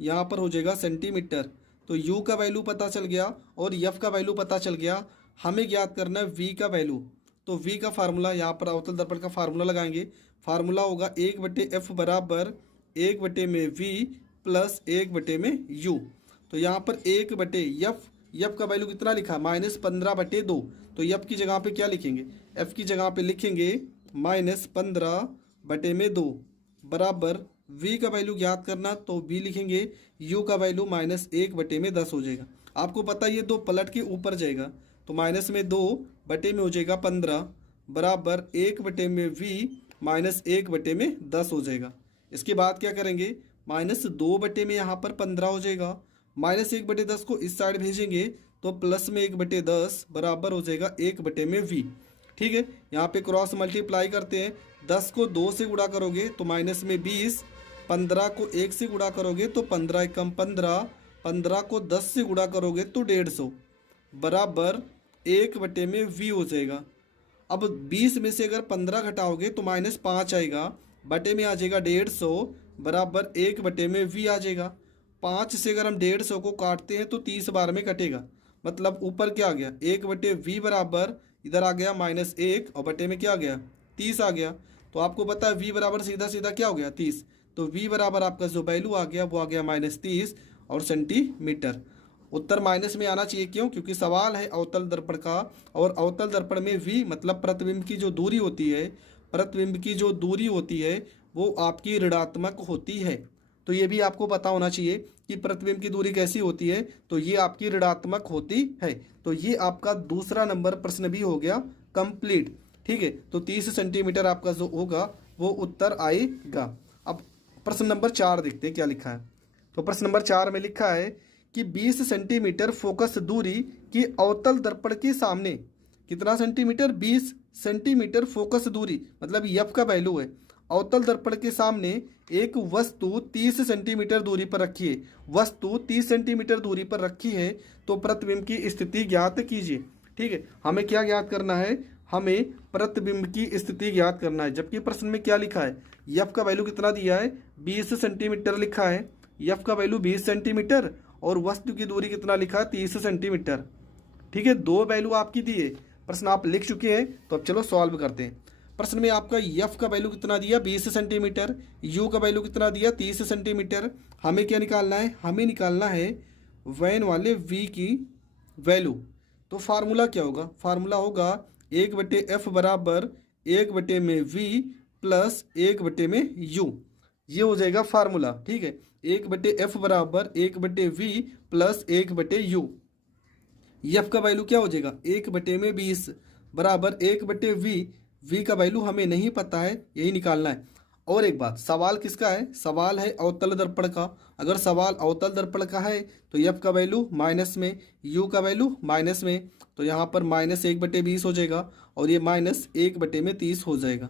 यहाँ पर हो जाएगा सेंटीमीटर। तो यू का वैल्यू पता चल गया और एफ का वैल्यू पता चल गया। हमें ज्ञात करना है वी का वैल्यू। तो वी का फार्मूला, यहाँ पर अवतल दर्पण का फार्मूला लगाएंगे। फार्मूला होगा 1 बटे एफ बराबर 1 बटे में वी प्लस 1 बटे में यू। तो यहाँ पर 1 बटे यफ का वैल्यू कितना लिखा, -15 बटे 2। तो यफ की जगह पे क्या लिखेंगे, एफ की जगह पे लिखेंगे -15 बटे में 2 बराबर वी का वैल्यू ज्ञात करना, तो वी लिखेंगे यू का वैल्यू -1 बटे में 10 हो जाएगा। आपको पता है ये 2 पलट के ऊपर जाएगा, तो -2 बटे में हो जाएगा 15 बराबर 1 बटे में वी -1 बटे में 10 हो जाएगा। इसके बाद क्या करेंगे, -2 बटे में यहाँ पर 15 हो जाएगा, -1 बटे 10 को इस साइड भेजेंगे तो प्लस में 1 बटे 10 बराबर हो जाएगा 1 बटे में वी, ठीक है। यहाँ पे क्रॉस मल्टीप्लाई करते हैं, 10 को 2 से गुणा करोगे तो माइनस में 20, 15 को 1 से गुणा करोगे तो 15 एकम 15, 15 को 10 से गुणा करोगे तो 150 बराबर 1 बटे में वी हो जाएगा। अब 20 में से अगर 15 घटाओगे तो -5 आएगा, बटे में आ जाएगा 150 बराबर 1 बटे में वी आ जाएगा। 5 से अगर हम 150 को काटते हैं तो 30 बार में कटेगा, मतलब ऊपर क्या आ गया, 1 बटे वी बराबर इधर आ गया -1 और बटे में क्या आ गया 30 आ गया। तो आपको पता है वी बराबर सीधा सीधा क्या हो गया 30, तो वी बराबर आपका जो वैल्यू आ गया वो आ गया -30 और सेंटीमीटर। उत्तर माइनस में आना चाहिए, क्यों, क्योंकि सवाल है अवतल दर्पण का, और अवतल दर्पण में वी मतलब प्रतिबिंब की जो दूरी होती है, प्रतिबिंब की जो दूरी होती है वो आपकी ऋणात्मक होती है। तो ये भी आपको पता होना चाहिए कि प्रतिबिंब की दूरी कैसी होती है, तो ये आपकी ऋणात्मक होती है। तो ये आपका दूसरा नंबर प्रश्न भी हो गया कंप्लीट, ठीक है। तो 30 सेंटीमीटर आपका जो होगा वो उत्तर आएगा। अब प्रश्न नंबर 4 देखते हैं क्या लिखा है। तो प्रश्न नंबर 4 में लिखा है कि 20 सेंटीमीटर फोकस दूरी की अवतल दर्पण के सामने, कितना सेंटीमीटर, 20 सेंटीमीटर फोकस दूरी, मतलब एफ का वैल्यू है। अवतल दर्पण के सामने एक वस्तु 30 सेंटीमीटर दूरी पर रखी है, वस्तु 30 सेंटीमीटर दूरी पर रखी है, तो प्रतिबिंब की स्थिति ज्ञात कीजिए, ठीक है। हमें क्या ज्ञात करना है, हमें प्रतिबिंब की स्थिति ज्ञात करना है। जबकि प्रश्न में क्या लिखा है, एफ का वैल्यू कितना दिया है, 20 सेंटीमीटर लिखा है, एफ का वैल्यू 20 सेंटीमीटर और वस्तु की दूरी कितना लिखा है 30 सेंटीमीटर, ठीक है। दो वैल्यू आपकी दी है, प्रश्न आप लिख चुके हैं, तो अब चलो सॉल्व करते हैं। प्रश्न में आपका एफ का वैल्यू कितना दिया 20 सेंटीमीटर, यू का वैल्यू कितना दिया 30 सेंटीमीटर। हमें क्या निकालना है, हमें निकालना है वैन वाले वी की वैल्यू। तो फार्मूला क्या होगा, फार्मूला होगा 1 बटे एफ बराबर 1 बटे में वी प्लस 1 बटे में यू, ये हो जाएगा फार्मूला, ठीक है। 1 बटे एफ बराबर 1 बटे वी प्लस 1 बटे यू। एफ का वैल्यू क्या हो जाएगा 1 बटे में 20 बराबर 1 बटे वी का वैल्यू हमें नहीं पता है, यही निकालना है। और एक बात, सवाल किसका है? सवाल है अवतल दर्पण का। अगर सवाल अवतल दर्पण का है तो एफ का वैल्यू माइनस में, यू का वैल्यू माइनस में, तो यहाँ पर -1/20 हो जाएगा और ये -1/30 हो जाएगा।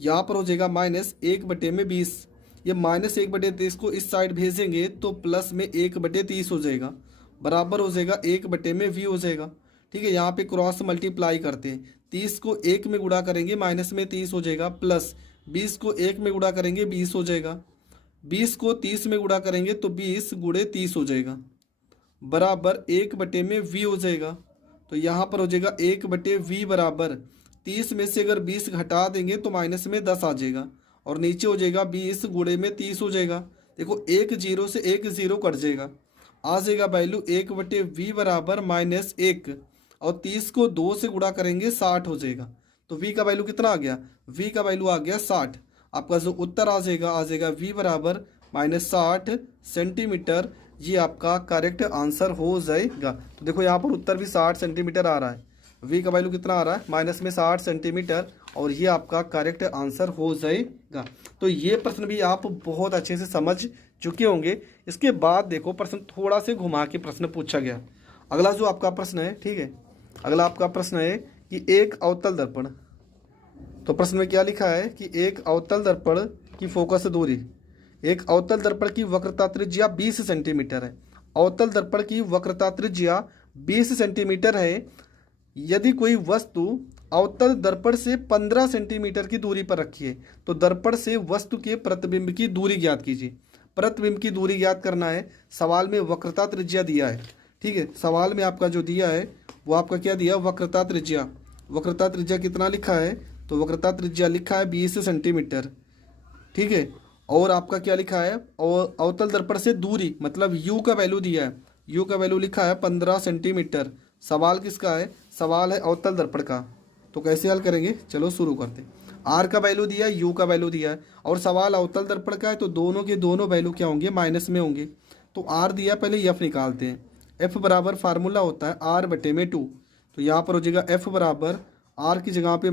यहाँ पर हो जाएगा -1/20। ये -1/30 को इस साइड भेजेंगे तो प्लस में 1/30 हो जाएगा, बराबर हो जाएगा 1/v हो जाएगा। ठीक है, यहाँ पे क्रॉस मल्टीप्लाई करते हैं, 30 को 1 में गुणा करेंगे माइनस में 30 हो जाएगा, प्लस 20 को 1 में गुणा करेंगे 20 हो जाएगा, 20 को 30 में गुणा करेंगे तो 20 गुणे 30 हो जाएगा, बराबर 1/v हो जाएगा। तो यहाँ पर हो जाएगा 1/v बराबर 30 में से अगर 20 घटा देंगे तो माइनस में 10 आ जाएगा और नीचे हो जाएगा 20 गुणे में 30 हो जाएगा। देखो एक जीरो से एक जीरो कट जाएगा, आ जाएगा वैल्यू 1/v बराबर -1 और 30 को 2 से गुणा करेंगे 60 हो जाएगा। तो v का वैल्यू कितना आ गया? v का वैल्यू आ गया 60। आपका जो उत्तर आ जाएगा v बराबर -60 सेंटीमीटर। ये आपका करेक्ट आंसर हो जाएगा। तो देखो यहाँ पर उत्तर भी 60 सेंटीमीटर आ रहा है, v का वैल्यू कितना आ रहा है? माइनस में 60 सेंटीमीटर, और ये आपका करेक्ट आंसर हो जाएगा। तो ये प्रश्न भी आप बहुत अच्छे से समझ चुके होंगे। इसके बाद देखो प्रश्न थोड़ा से घुमा के प्रश्न पूछा गया। अगला जो आपका प्रश्न है, ठीक है, अगला आपका प्रश्न है कि एक अवतल दर्पण, तो प्रश्न में क्या लिखा है कि एक अवतल दर्पण की फोकस दूरी, एक अवतल दर्पण की वक्रता त्रिज्या 20 सेंटीमीटर है। अवतल दर्पण की वक्रता त्रिज्या 20 सेंटीमीटर है। यदि कोई वस्तु अवतल दर्पण से 15 सेंटीमीटर की दूरी पर रखी है तो दर्पण से वस्तु के प्रतिबिंब की दूरी ज्ञात कीजिए। प्रतिबिंब की दूरी ज्ञात करना है। सवाल में वक्रता त्रिज्या दिया है, ठीक है, सवाल में आपका जो दिया है वो आपका क्या दिया? वक्रता त्रिज्या। वक्रता त्रिज्या कितना लिखा है? तो वक्रता त्रिज्या लिखा है 20 सेंटीमीटर, ठीक है। और आपका क्या लिखा है? और अवतल दर्पण से दूरी मतलब u का वैल्यू दिया है, u का वैल्यू लिखा है 15 सेंटीमीटर। सवाल किसका है? सवाल है अवतल दर्पण का। तो कैसे हल करेंगे? चलो शुरू करते हैं। r का वैल्यू दिया है, u का वैल्यू दिया है, और सवाल अवतल दर्पण का है तो दोनों के दोनों वैल्यू क्या होंगे? माइनस में होंगे। तो r दिया, पहले f निकालते हैं। f बराबर फार्मूला होता है r/2। तो यहाँ पर हो जाएगा f बराबर r की जगह पे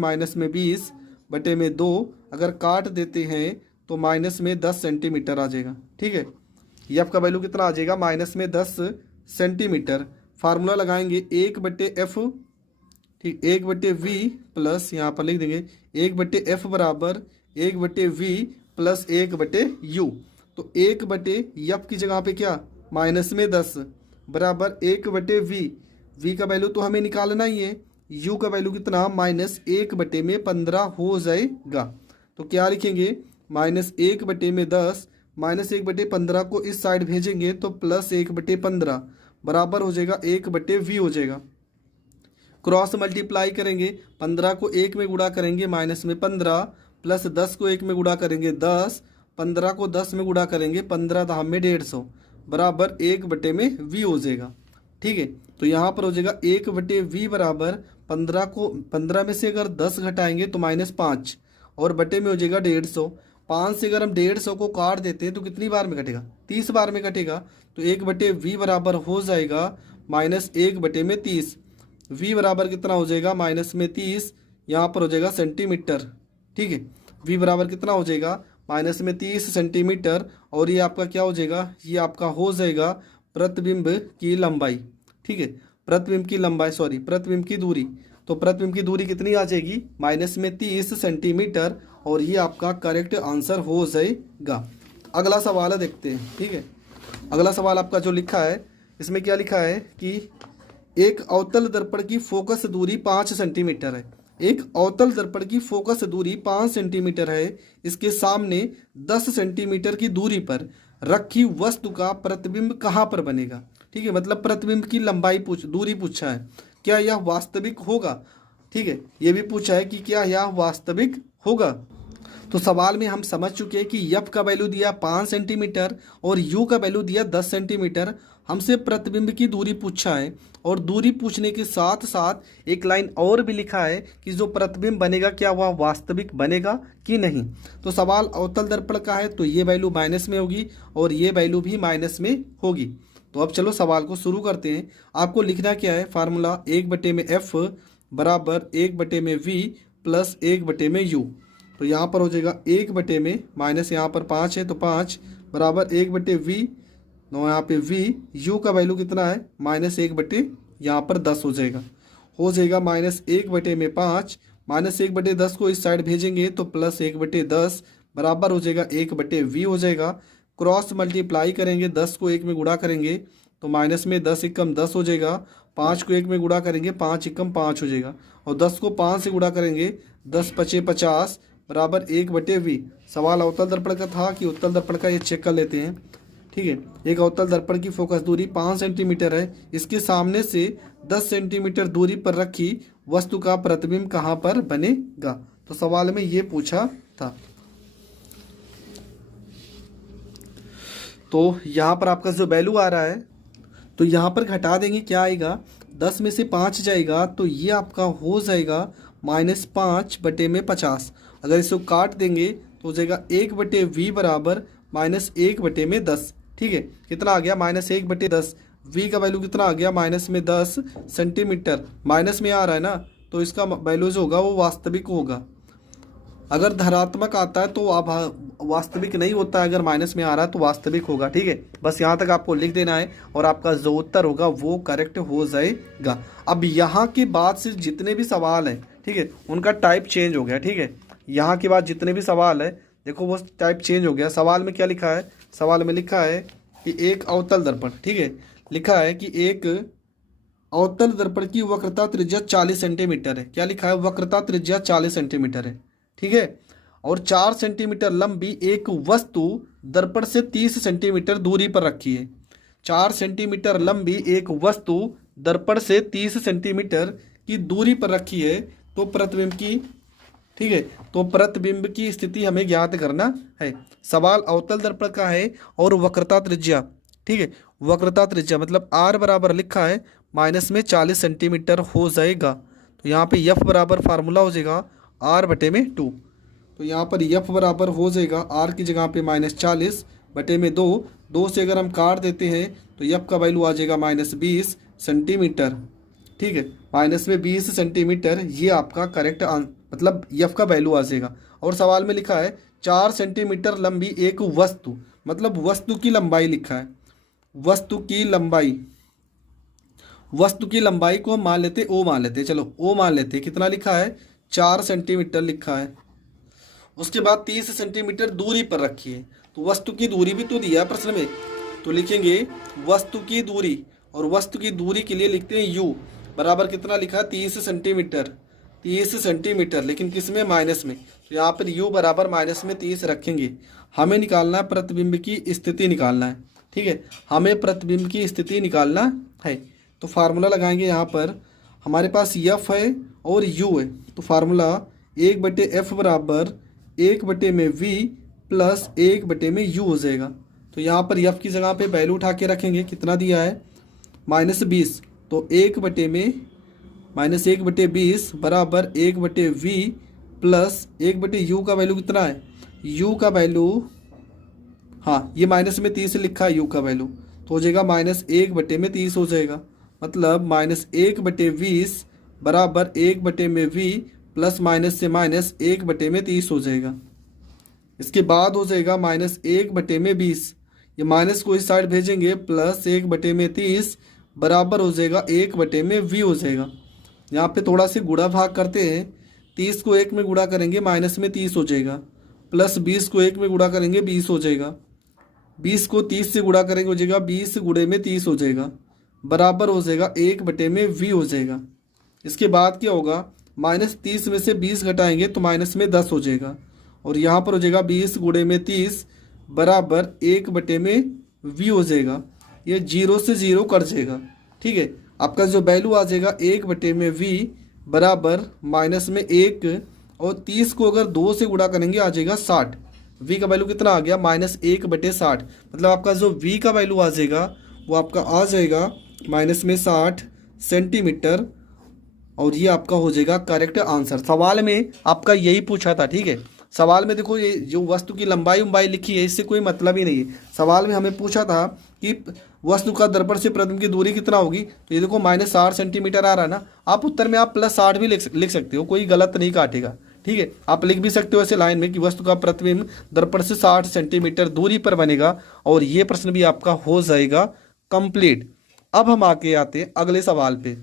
-20/2, अगर काट देते हैं तो -10 सेंटीमीटर आ जाएगा, ठीक है। f का वैल्यू कितना आ जाएगा? -10 सेंटीमीटर। फार्मूला लगाएंगे 1/f, ठीक, 1/v प्लस यहाँ पर लिख देंगे 1/f बराबर 1/v प्लस 1/u। तो 1/f की जगह पे क्या? -10 बराबर 1/v। v का वैल्यू तो हमें निकालना ही है, u का वैल्यू कितना? -1/15 हो जाएगा। तो क्या लिखेंगे? -1/10 -1/15 को इस साइड भेजेंगे तो +1/15 बराबर हो जाएगा 1/v हो जाएगा। क्रॉस मल्टीप्लाई करेंगे, 15 को 1 में गुणा करेंगे -15, प्लस 10 को 1 में गुणा करेंगे 10, 15 को 10 में गुणा करेंगे 15 धाम में 150 बराबर 1/v हो जाएगा, ठीक है। तो यहाँ पर हो जाएगा 1/v बराबर 15 में से अगर 10 घटाएंगे तो -5 और बटे में हो जाएगा 150। 5 से अगर हम 150 को काट देते हैं तो कितनी बार में कटेगा? 30 बार में कटेगा। तो 1/v बराबर हो जाएगा -1/30। v बराबर कितना हो जाएगा? -30, यहाँ पर हो जाएगा सेंटीमीटर, ठीक है। v बराबर कितना हो जाएगा? -30 सेंटीमीटर। और ये आपका क्या हो जाएगा? ये आपका हो जाएगा प्रतिबिंब की लंबाई, ठीक है, प्रतिबिंब की लंबाई, सॉरी, प्रतिबिंब की दूरी। तो प्रतिबिंब की दूरी कितनी आ जाएगी? -30 सेंटीमीटर, और ये आपका करेक्ट आंसर हो जाएगा। अगला सवाल है, देखते हैं, ठीक है। अगला सवाल आपका जो लिखा है, इसमें क्या लिखा है कि एक अवतल दर्पण की फोकस दूरी 5 सेंटीमीटर है। एक अवतल दर्पण की फोकस दूरी 5 सेंटीमीटर है। इसके सामने 10 सेंटीमीटर की दूरी पर रखी वस्तु का प्रतिबिंब कहाँ पर बनेगा? ठीक है, मतलब प्रतिबिंब की लंबाई दूरी पूछा है, क्या यह वास्तविक होगा? ठीक है, ये भी पूछा है कि क्या यह वास्तविक होगा। तो सवाल में हम समझ चुके हैं कि f का वैल्यू दिया 5 सेंटीमीटर और u का वैल्यू दिया 10 सेंटीमीटर। हमसे प्रतिबिंब की दूरी पूछा है, और दूरी पूछने के साथ साथ एक लाइन और भी लिखा है कि जो प्रतिबिंब बनेगा क्या वह वास्तविक बनेगा कि नहीं। तो सवाल अवतल दर्पण का है तो ये वैल्यू माइनस में होगी और ये वैल्यू भी माइनस में होगी। तो अब चलो सवाल को शुरू करते हैं। आपको लिखना क्या है? फार्मूला 1/f बराबर 1/v प्लस 1/u। तो यहाँ पर हो जाएगा 1 में माइनस यहाँ पर 5 है तो 5 बराबर 1/v। यहाँ पे v u का वैल्यू कितना है -1 यहाँ पर 10 हो जाएगा -1 में 5 -1/10 को इस साइड भेजेंगे तो +1/10 बराबर हो जाएगा 1/v हो जाएगा। क्रॉस मल्टीप्लाई करेंगे, 10 को 1 में गुणा करेंगे तो माइनस में 10 एकम 10 हो जाएगा। 5 को 1 में गुणा करेंगे 5 एकम 5 हो जाएगा और 10 को 5 से गुणा करेंगे 10 पचे 50 बराबर 1/v। सवाल अवतल दर्पण का था कि उत्तल दर्पण का, ये चेक कर लेते हैं। ठीक है, एक अवतल दर्पण की फोकस दूरी 5 सेंटीमीटर है। इसके सामने से 10 सेंटीमीटर दूरी पर रखी वस्तु का प्रतिबिंब कहाँ पर बनेगा, तो सवाल में ये पूछा था। तो यहाँ पर आपका जो वैल्यू आ रहा है तो यहाँ पर घटा देंगे, क्या आएगा 10 में से 5 जाएगा तो ये आपका हो जाएगा -5/50। अगर इसको काट देंगे तो हो जाएगा 1/v बराबर -1/10। ठीक है, कितना आ गया -1/10। v का वैल्यू कितना आ गया -10 सेंटीमीटर। माइनस में आ रहा है ना, तो इसका वैल्यू जो होगा वो वास्तविक होगा। अगर धनात्मक आता है तो आप वास्तविक नहीं होता है, अगर माइनस में आ रहा है तो वास्तविक होगा। ठीक है, बस यहाँ तक आपको लिख देना है और आपका जो उत्तर होगा वो करेक्ट हो जाएगा। अब यहाँ के बाद से जितने भी सवाल हैं, ठीक है, उनका टाइप चेंज हो गया। ठीक है, यहाँ के बाद जितने भी सवाल है देखो वो टाइप चेंज हो गया। सवाल में क्या लिखा है, सवाल में लिखा है कि एक अवतल दर्पण, ठीक है, लिखा है कि एक अवतल दर्पण की वक्रता त्रिज्या 40 सेंटीमीटर है। क्या लिखा है, वक्रता त्रिज्या 40 सेंटीमीटर है। ठीक है, और 4 सेंटीमीटर लंबी एक वस्तु दर्पण से 30 सेंटीमीटर दूरी पर रखी है। 4 सेंटीमीटर लंबी एक वस्तु दर्पण से 30 सेंटीमीटर की दूरी पर रखी है तो प्रतिबिंब की, ठीक है, तो प्रतिबिंब की स्थिति हमें ज्ञात करना है। सवाल अवतल दर्पण का है और वक्रता त्रिज्या, ठीक है, वक्रता त्रिज्या मतलब r बराबर लिखा है माइनस में 40 सेंटीमीटर हो जाएगा। तो यहाँ पे f बराबर फार्मूला हो जाएगा r/2। तो यहाँ पर f बराबर हो जाएगा r की जगह पे -40/2। 2 से अगर हम काट देते हैं तो f का वैल्यू आ जाएगा -20 सेंटीमीटर। ठीक है, -20 सेंटीमीटर ये आपका करेक्ट मतलब f का वैल्यू आ जाएगा। और सवाल में लिखा है 4 सेंटीमीटर लंबी एक वस्तु, मतलब वस्तु की लंबाई लिखा है। वस्तु की लंबाई को हम मान लेते ओ मान लेते, चलो ओ मान लेते। कितना लिखा है 4 सेंटीमीटर लिखा है। उसके बाद 30 सेंटीमीटर दूरी पर रखी है। तो वस्तु की दूरी भी तो दिया है प्रश्न में, तो लिखेंगे वस्तु की दूरी, और वस्तु की दूरी के लिए लिखते हैं u बराबर कितना लिखा है 30 सेंटीमीटर। 30 सेंटीमीटर लेकिन किस में, माइनस में। तो यहाँ पर u बराबर -30 रखेंगे। हमें निकालना है प्रतिबिंब की स्थिति निकालना है। ठीक है, हमें प्रतिबिंब की स्थिति निकालना है। तो फार्मूला लगाएंगे, यहाँ पर हमारे पास f है और u है। तो फार्मूला 1/f बराबर 1/v प्लस 1/u हो जाएगा। तो यहाँ पर f की जगह पे वैल्यू उठा के रखेंगे, कितना दिया है -20। तो 1/-1/20 बराबर 1/v प्लस 1/u का वैल्यू कितना है, u का वैल्यू, हाँ ये -30 लिखा है u का वैल्यू, तो हो जाएगा -1/30 हो जाएगा। मतलब -1/20 बराबर 1/v प्लस माइनस से माइनस 1/30 हो जाएगा। इसके बाद हो जाएगा -1/20, ये माइनस को इस साइड भेजेंगे प्लस 1/30 बराबर हो जाएगा 1/v हो जाएगा। यहाँ पे थोड़ा सा गुणा भाग करते हैं। 30 को 1 में गुणा करेंगे -30 हो जाएगा, प्लस 20 को 1 में गुणा करेंगे 20 हो जाएगा, 20 को 30 से गुणा करेंगे हो जाएगा 20 गुणे में 30 हो जाएगा, बराबर हो जाएगा 1/v हो जाएगा। इसके बाद क्या होगा, -30 में से 20 घटाएंगे तो -10 हो जाएगा, और यहाँ पर हो जाएगा 20 गुणे में 30 बराबर 1/v हो जाएगा। ये 0 से 0 कट जाएगा। ठीक है, आपका जो वैल्यू आ जाएगा 1/v बराबर -1, और 30 को अगर 2 से गुणा करेंगे आ जाएगा 60। v का वैल्यू कितना आ गया -1/60। मतलब आपका जो v का वैल्यू आ जाएगा वो आपका आ जाएगा -60 सेंटीमीटर, और ये आपका हो जाएगा करेक्ट आंसर। सवाल में आपका यही पूछा था। ठीक है, सवाल में देखो ये जो वस्तु की लंबाई लिखी है इससे कोई मतलब ही नहीं है। सवाल में हमें पूछा था कि वस्तु का दर्पण से प्रतिबिंब की दूरी कितना होगी, तो ये देखो -60 सेंटीमीटर आ रहा है ना। आप उत्तर में आप +60 भी लिख सकते हो, कोई गलत नहीं काटेगा। ठीक है, आप लिख भी सकते हो ऐसे लाइन में कि वस्तु का प्रतिबिंब दर्पण से 60 सेंटीमीटर दूरी पर बनेगा, और ये प्रश्न भी आपका हो जाएगा कंप्लीट। अब हम आके आते हैं अगले सवाल पे।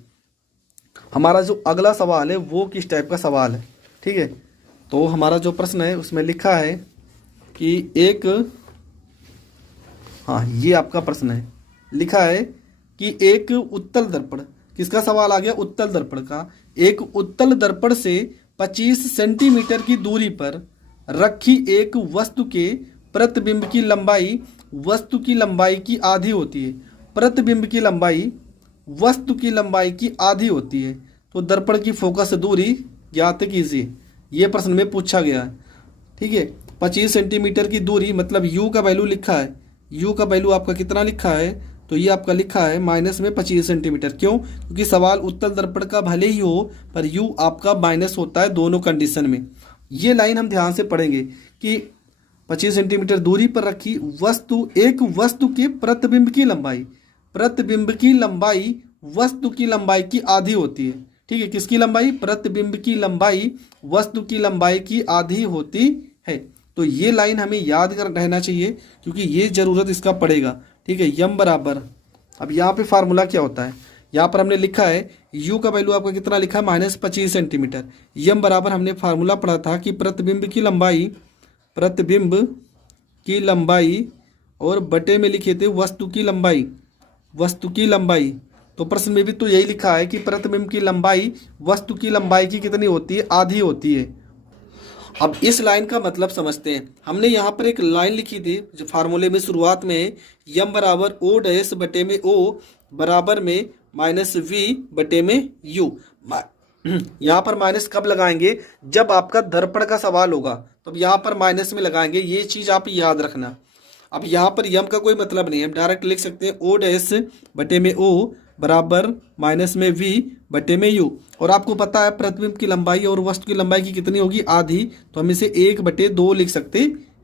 हमारा जो अगला सवाल है वो किस टाइप का सवाल है, ठीक है। तो हमारा जो प्रश्न है उसमें लिखा है कि एक, हाँ ये आपका प्रश्न है, लिखा है कि एक उत्तल दर्पण, किसका सवाल आ गया, उत्तल दर्पण का। एक उत्तल दर्पण से 25 सेंटीमीटर की दूरी पर रखी एक वस्तु के प्रतिबिंब की लंबाई वस्तु की लंबाई की आधी होती है। प्रतिबिंब की लंबाई वस्तु की लंबाई की आधी होती है, तो दर्पण की फोकस दूरी ज्ञात कीजिए। ये प्रश्न में पूछा गया है, ठीक है। 25 सेंटीमीटर की दूरी मतलब u का वैल्यू लिखा है, u का वैल्यू आपका कितना लिखा है, तो ये आपका लिखा है माइनस में 25 सेंटीमीटर। क्यों, क्योंकि सवाल उत्तल दर्पण का भले ही हो पर u आपका माइनस होता है दोनों कंडीशन में। ये लाइन हम ध्यान से पढ़ेंगे कि 25 सेंटीमीटर दूरी पर रखी वस्तु, एक वस्तु के प्रतिबिंब की लंबाई, प्रतिबिंब की लंबाई वस्तु की लंबाई की आधी होती है, ठीक है। किसकी लंबाई, प्रतिबिंब की लंबाई वस्तु की लंबाई की आधी होती है। तो ये लाइन हमें याद कर रहना चाहिए क्योंकि ये जरूरत इसका पड़ेगा, ठीक है। यम बराबर, अब यहाँ पे फार्मूला क्या होता है, यहाँ पर हमने लिखा है u का वैल्यू आपका कितना लिखा है, -25 सेंटीमीटर। यम बराबर हमने फार्मूला पढ़ा था कि प्रतिबिंब की लंबाई, प्रतिबिंब की लंबाई और बटे में लिखे थे वस्तु की लंबाई, वस्तु की लंबाई। तो प्रश्न में भी तो यही लिखा है कि प्रतिबिंब की लंबाई वस्तु की लंबाई की कितनी होती है, आधी होती है। अब इस लाइन का मतलब समझते हैं। हमने यहाँ पर एक लाइन लिखी थी जो फार्मूले में शुरुआत में, यम बराबर ओ डैश बटे में ओ बराबर में माइनस वी बटे में यू। यहाँ पर माइनस कब लगाएंगे, जब आपका दर्पण का सवाल होगा, तो अब यहाँ पर माइनस में लगाएंगे, ये चीज़ आप याद रखना। अब यहाँ पर यम का कोई मतलब नहीं है, हम डायरेक्ट लिख सकते हैं ओ डैश बटे में ओ बराबर माइनस में वी बटे में यू। और आपको पता है प्रतिबिंब की लंबाई और वस्तु की लंबाई की कितनी होगी, आधी, तो हम इसे 1/2 लिख सकते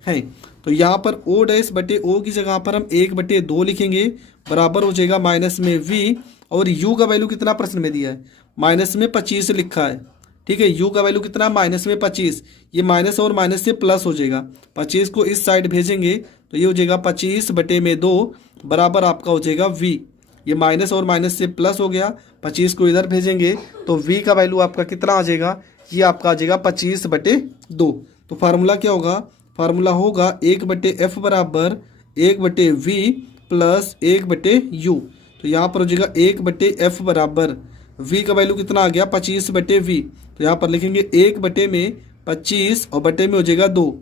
हैं। तो यहाँ पर ओ डैश बटे ओ की जगह पर हम 1/2 लिखेंगे, बराबर हो जाएगा माइनस में वी, और यू का वैल्यू कितना प्रश्न में दिया है, माइनस में 25 लिखा है, ठीक है। यू का वैल्यू कितना, माइनस में 25, ये माइनस और माइनस से प्लस हो जाएगा, 25 को इस साइड भेजेंगे तो ये हो जाएगा 25/2 बराबर आपका हो जाएगा वी। ये माइनस और माइनस से प्लस हो गया, 25 को इधर भेजेंगे तो v का वैल्यू आपका कितना आ जाएगा, ये आपका आ जाएगा 25/2। तो फार्मूला क्या होगा, फार्मूला होगा 1/f बराबर 1/v प्लस 1/u। तो यहाँ पर हो जाएगा 1/f बराबर v का वैल्यू कितना आ गया, 25/v। तो यहाँ पर लिखेंगे 1/25 और बटे में हो जाएगा 2।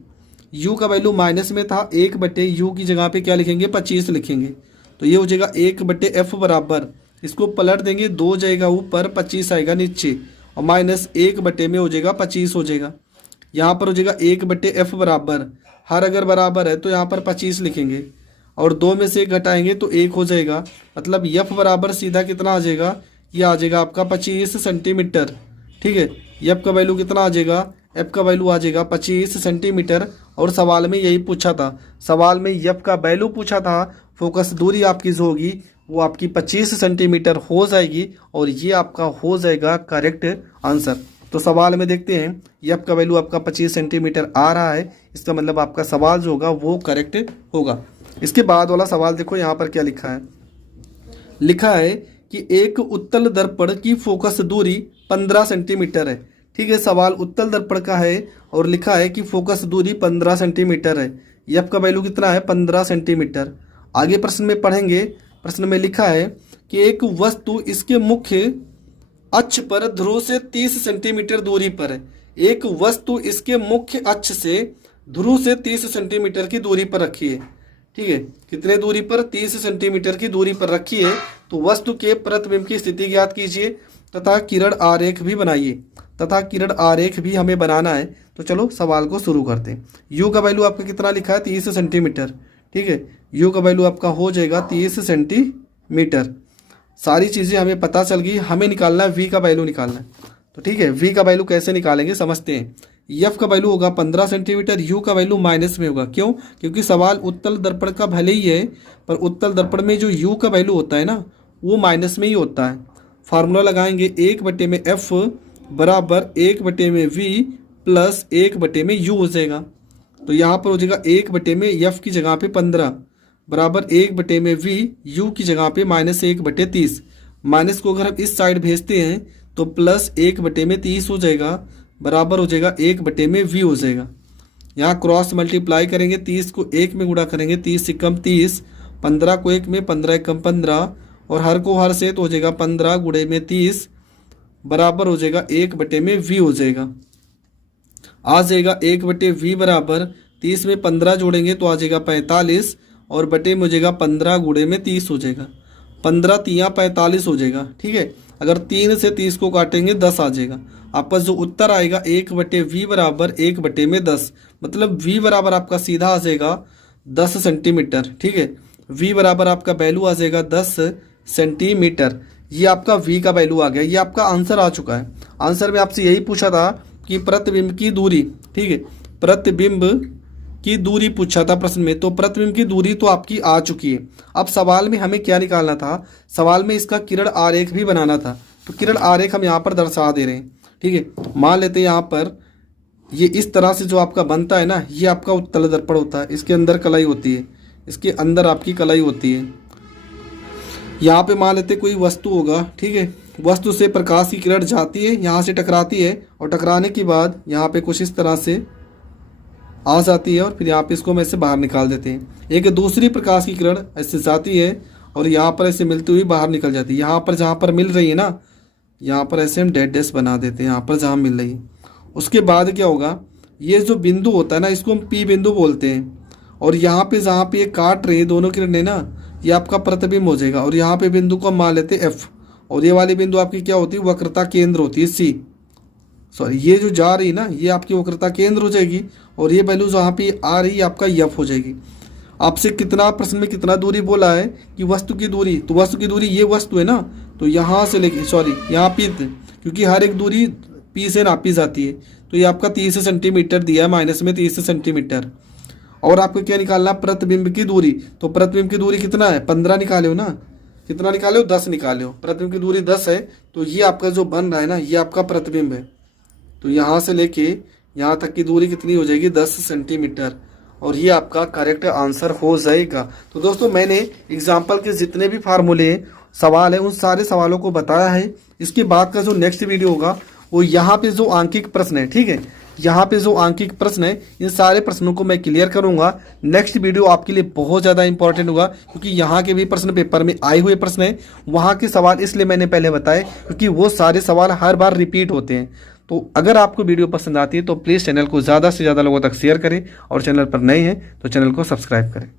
u का वैल्यू माइनस में था, 1/u की जगह पे क्या लिखेंगे, 25 लिखेंगे। तो ये हो जाएगा 1/f बराबर, इसको पलट देंगे, 2 जाएगा ऊपर, 25 आएगा नीचे, और माइनस 1/में हो जाएगा 25 हो जाएगा। यहाँ पर हो जाएगा 1/f बराबर, हर अगर बराबर है तो यहाँ पर 25 लिखेंगे, और 2 में से 1 घटाएंगे तो 1 हो जाएगा। मतलब f बराबर सीधा कितना आ जाएगा, ये आ जाएगा आपका 25 सेंटीमीटर, ठीक है। f का वैल्यू कितना आ जाएगा, f का वैल्यू आ जाएगा 25 सेंटीमीटर। और सवाल में यही पूछा था, सवाल में f का वैल्यू पूछा था, फोकस दूरी आपकी जो होगी वो आपकी 25 सेंटीमीटर हो जाएगी, और ये आपका हो जाएगा करेक्ट आंसर। तो सवाल में देखते हैं, एफ का वैल्यू आपका 25 सेंटीमीटर आ रहा है, इसका मतलब आपका सवाल जो होगा वो करेक्ट होगा। इसके बाद वाला सवाल देखो, यहाँ पर क्या लिखा है, लिखा है कि एक उत्तल दर्पण की फोकस दूरी 15 सेंटीमीटर है, ठीक है। सवाल उत्तल दर्पण का है और लिखा है कि फोकस दूरी 15 सेंटीमीटर है, एफ का वैल्यू कितना है, 15 सेंटीमीटर। आगे प्रश्न में पढ़ेंगे, प्रश्न में लिखा है कि एक वस्तु इसके मुख्य अक्ष पर ध्रुव से 30 सेंटीमीटर दूरी पर है। एक वस्तु इसके मुख्य अक्ष से ध्रुव से 30 सेंटीमीटर की दूरी पर रखी है, ठीक है। कितने दूरी पर, 30 सेंटीमीटर की दूरी पर रखी है। तो वस्तु के प्रतिबिंब की स्थिति ज्ञात कीजिए तथा किरण आरेख भी बनाइए, तथा किरण आरेख भी हमें बनाना है। तो चलो सवाल को शुरू करते हैं। यू का वैल्यू आपका कितना लिखा है, 30 सेंटीमीटर, ठीक है। यू का वैल्यू आपका हो जाएगा 30 सेंटीमीटर। सारी चीज़ें हमें पता चल गई, हमें निकालना है वी का वैल्यू निकालना है। तो ठीक है, वी का वैल्यू कैसे निकालेंगे समझते हैं। एफ का वैल्यू होगा 15 सेंटीमीटर, यू का वैल्यू माइनस में होगा। क्यों, क्योंकि सवाल उत्तल दर्पण का भले ही है, पर उत्तल दर्पण में जो यू का वैल्यू होता है ना, वो माइनस में ही होता है। फार्मूला लगाएंगे 1/f बराबर 1/v प्लस 1/u हो जाएगा। तो यहाँ पर हो जाएगा 1/f की जगह पे 15 बराबर 1/v, u की जगह पे -1/30। माइनस को अगर हम इस साइड भेजते हैं तो प्लस 1/30 हो जाएगा बराबर हो जाएगा 1/v हो जाएगा। यहाँ क्रॉस मल्टीप्लाई करेंगे, 30 को 1 में गुणा करेंगे, 30 से कम 30, 15 को 1 में, 15 कम 15 और हर को हर से तो हो जाएगा 15 गुणे में 30 बराबर हो जाएगा 1/v हो जाएगा। आ जाएगा 1/v बराबर 30 में 15 जोड़ेंगे तो आ जाएगा 45 और बटे में हो जाएगा 15 गुणे में 30 हो जाएगा, 15 तियाँ 45 हो जाएगा। ठीक है, अगर 3 से 30 को काटेंगे 10 आ जाएगा। आपका जो उत्तर आएगा 1/v बराबर 1/10, मतलब v बराबर आपका सीधा आ जाएगा 10 सेंटीमीटर। ठीक है, v बराबर आपका वैल्यू आ जाएगा 10 सेंटीमीटर। ये आपका v का वैल्यू आ गया, ये आपका आंसर आ चुका है। आंसर में आपसे यही पूछा था कि प्रतिबिंब की दूरी, ठीक है, प्रतिबिंब की दूरी पूछा था प्रश्न में, तो प्रतिबिंब की दूरी तो आपकी आ चुकी है। अब सवाल में हमें क्या निकालना था, सवाल में इसका किरण आरेख भी बनाना था। तो किरण आरेख हम यहाँ पर दर्शा दे रहे हैं। ठीक है, मान लेते हैं यहाँ पर ये इस तरह से जो आपका बनता है ना, ये आपका उत्तल दर्पण होता है, इसके अंदर कलाई होती है, इसके अंदर आपकी कलाई होती है। यहाँ पे मान लेते कोई वस्तु होगा, ठीक है, वस्तु से प्रकाश की किरण जाती है, यहाँ से टकराती है और टकराने के बाद यहाँ पे कुछ इस तरह से आ जाती है और फिर यहाँ पे इसको हम ऐसे बाहर निकाल देते हैं। एक दूसरी प्रकाश की किरण ऐसे जाती है और यहाँ पर ऐसे मिलती हुई बाहर निकल जाती है। यहाँ पर जहाँ पर मिल रही है ना, यहाँ पर ऐसे हम डेड डैश बना देते हैं, यहाँ पर जहाँ मिल रही है। उसके बाद क्या होगा, ये जो बिंदु होता है ना, इसको हम पी बिंदु बोलते हैं। और यहाँ पे जहाँ पे ये काट रहे हैं दोनों किरणें ना, ये आपका प्रतिबिंब हो जाएगा। और यहाँ पे बिंदु को हम मान लेते हैं एफ, और ये वाली बिंदु आपकी क्या होती है, वक्रता केंद्र होती है सी। सॉरी, ये जो जा रही ना, ये आपकी वक्रता केंद्र हो जाएगी और ये वैल्यू जहाँ पे आ रही है आपका एफ हो जाएगी। आपसे कितना प्रश्न में कितना दूरी बोला है कि वस्तु की दूरी, तो वस्तु की दूरी ये वस्तु है ना, तो यहाँ से लेके सॉरी यहाँ पी, क्योंकि हर एक दूरी पी से नापी जाती है, तो ये आपका 30 सेंटीमीटर दिया है, माइनस में 30 सेंटीमीटर। और आपको क्या निकालना, प्रतिबिंब की दूरी। तो प्रतिबिंब की दूरी कितना है, 15 निकाले हो ना, कितना निकाले हो, 10 निकाले हो। प्रतिबिंब की दूरी 10 है, तो ये आपका जो बन रहा है ना, ये आपका प्रतिबिंब है। तो यहाँ से लेके यहाँ तक की दूरी कितनी हो जाएगी, 10 सेंटीमीटर। और ये आपका करेक्ट आंसर हो जाएगा। तो दोस्तों मैंने एग्जाम्पल के जितने भी फार्मूले सवाल है उन सारे सवालों को बताया है। इसके बाद का जो नेक्स्ट वीडियो होगा वो यहाँ पे जो आंकिक प्रश्न है, ठीक है, यहाँ पे जो आंकिक प्रश्न है, इन सारे प्रश्नों को मैं क्लियर करूंगा। नेक्स्ट वीडियो आपके लिए बहुत ज़्यादा इंपॉर्टेंट होगा, क्योंकि यहाँ के भी प्रश्न पेपर में आए हुए प्रश्न है। वहाँ के सवाल इसलिए मैंने पहले बताए क्योंकि वो सारे सवाल हर बार रिपीट होते हैं। तो अगर आपको वीडियो पसंद आती है तो प्लीज़ चैनल को ज़्यादा से ज़्यादा लोगों तक शेयर करें और चैनल पर नए हैं तो चैनल को सब्सक्राइब करें।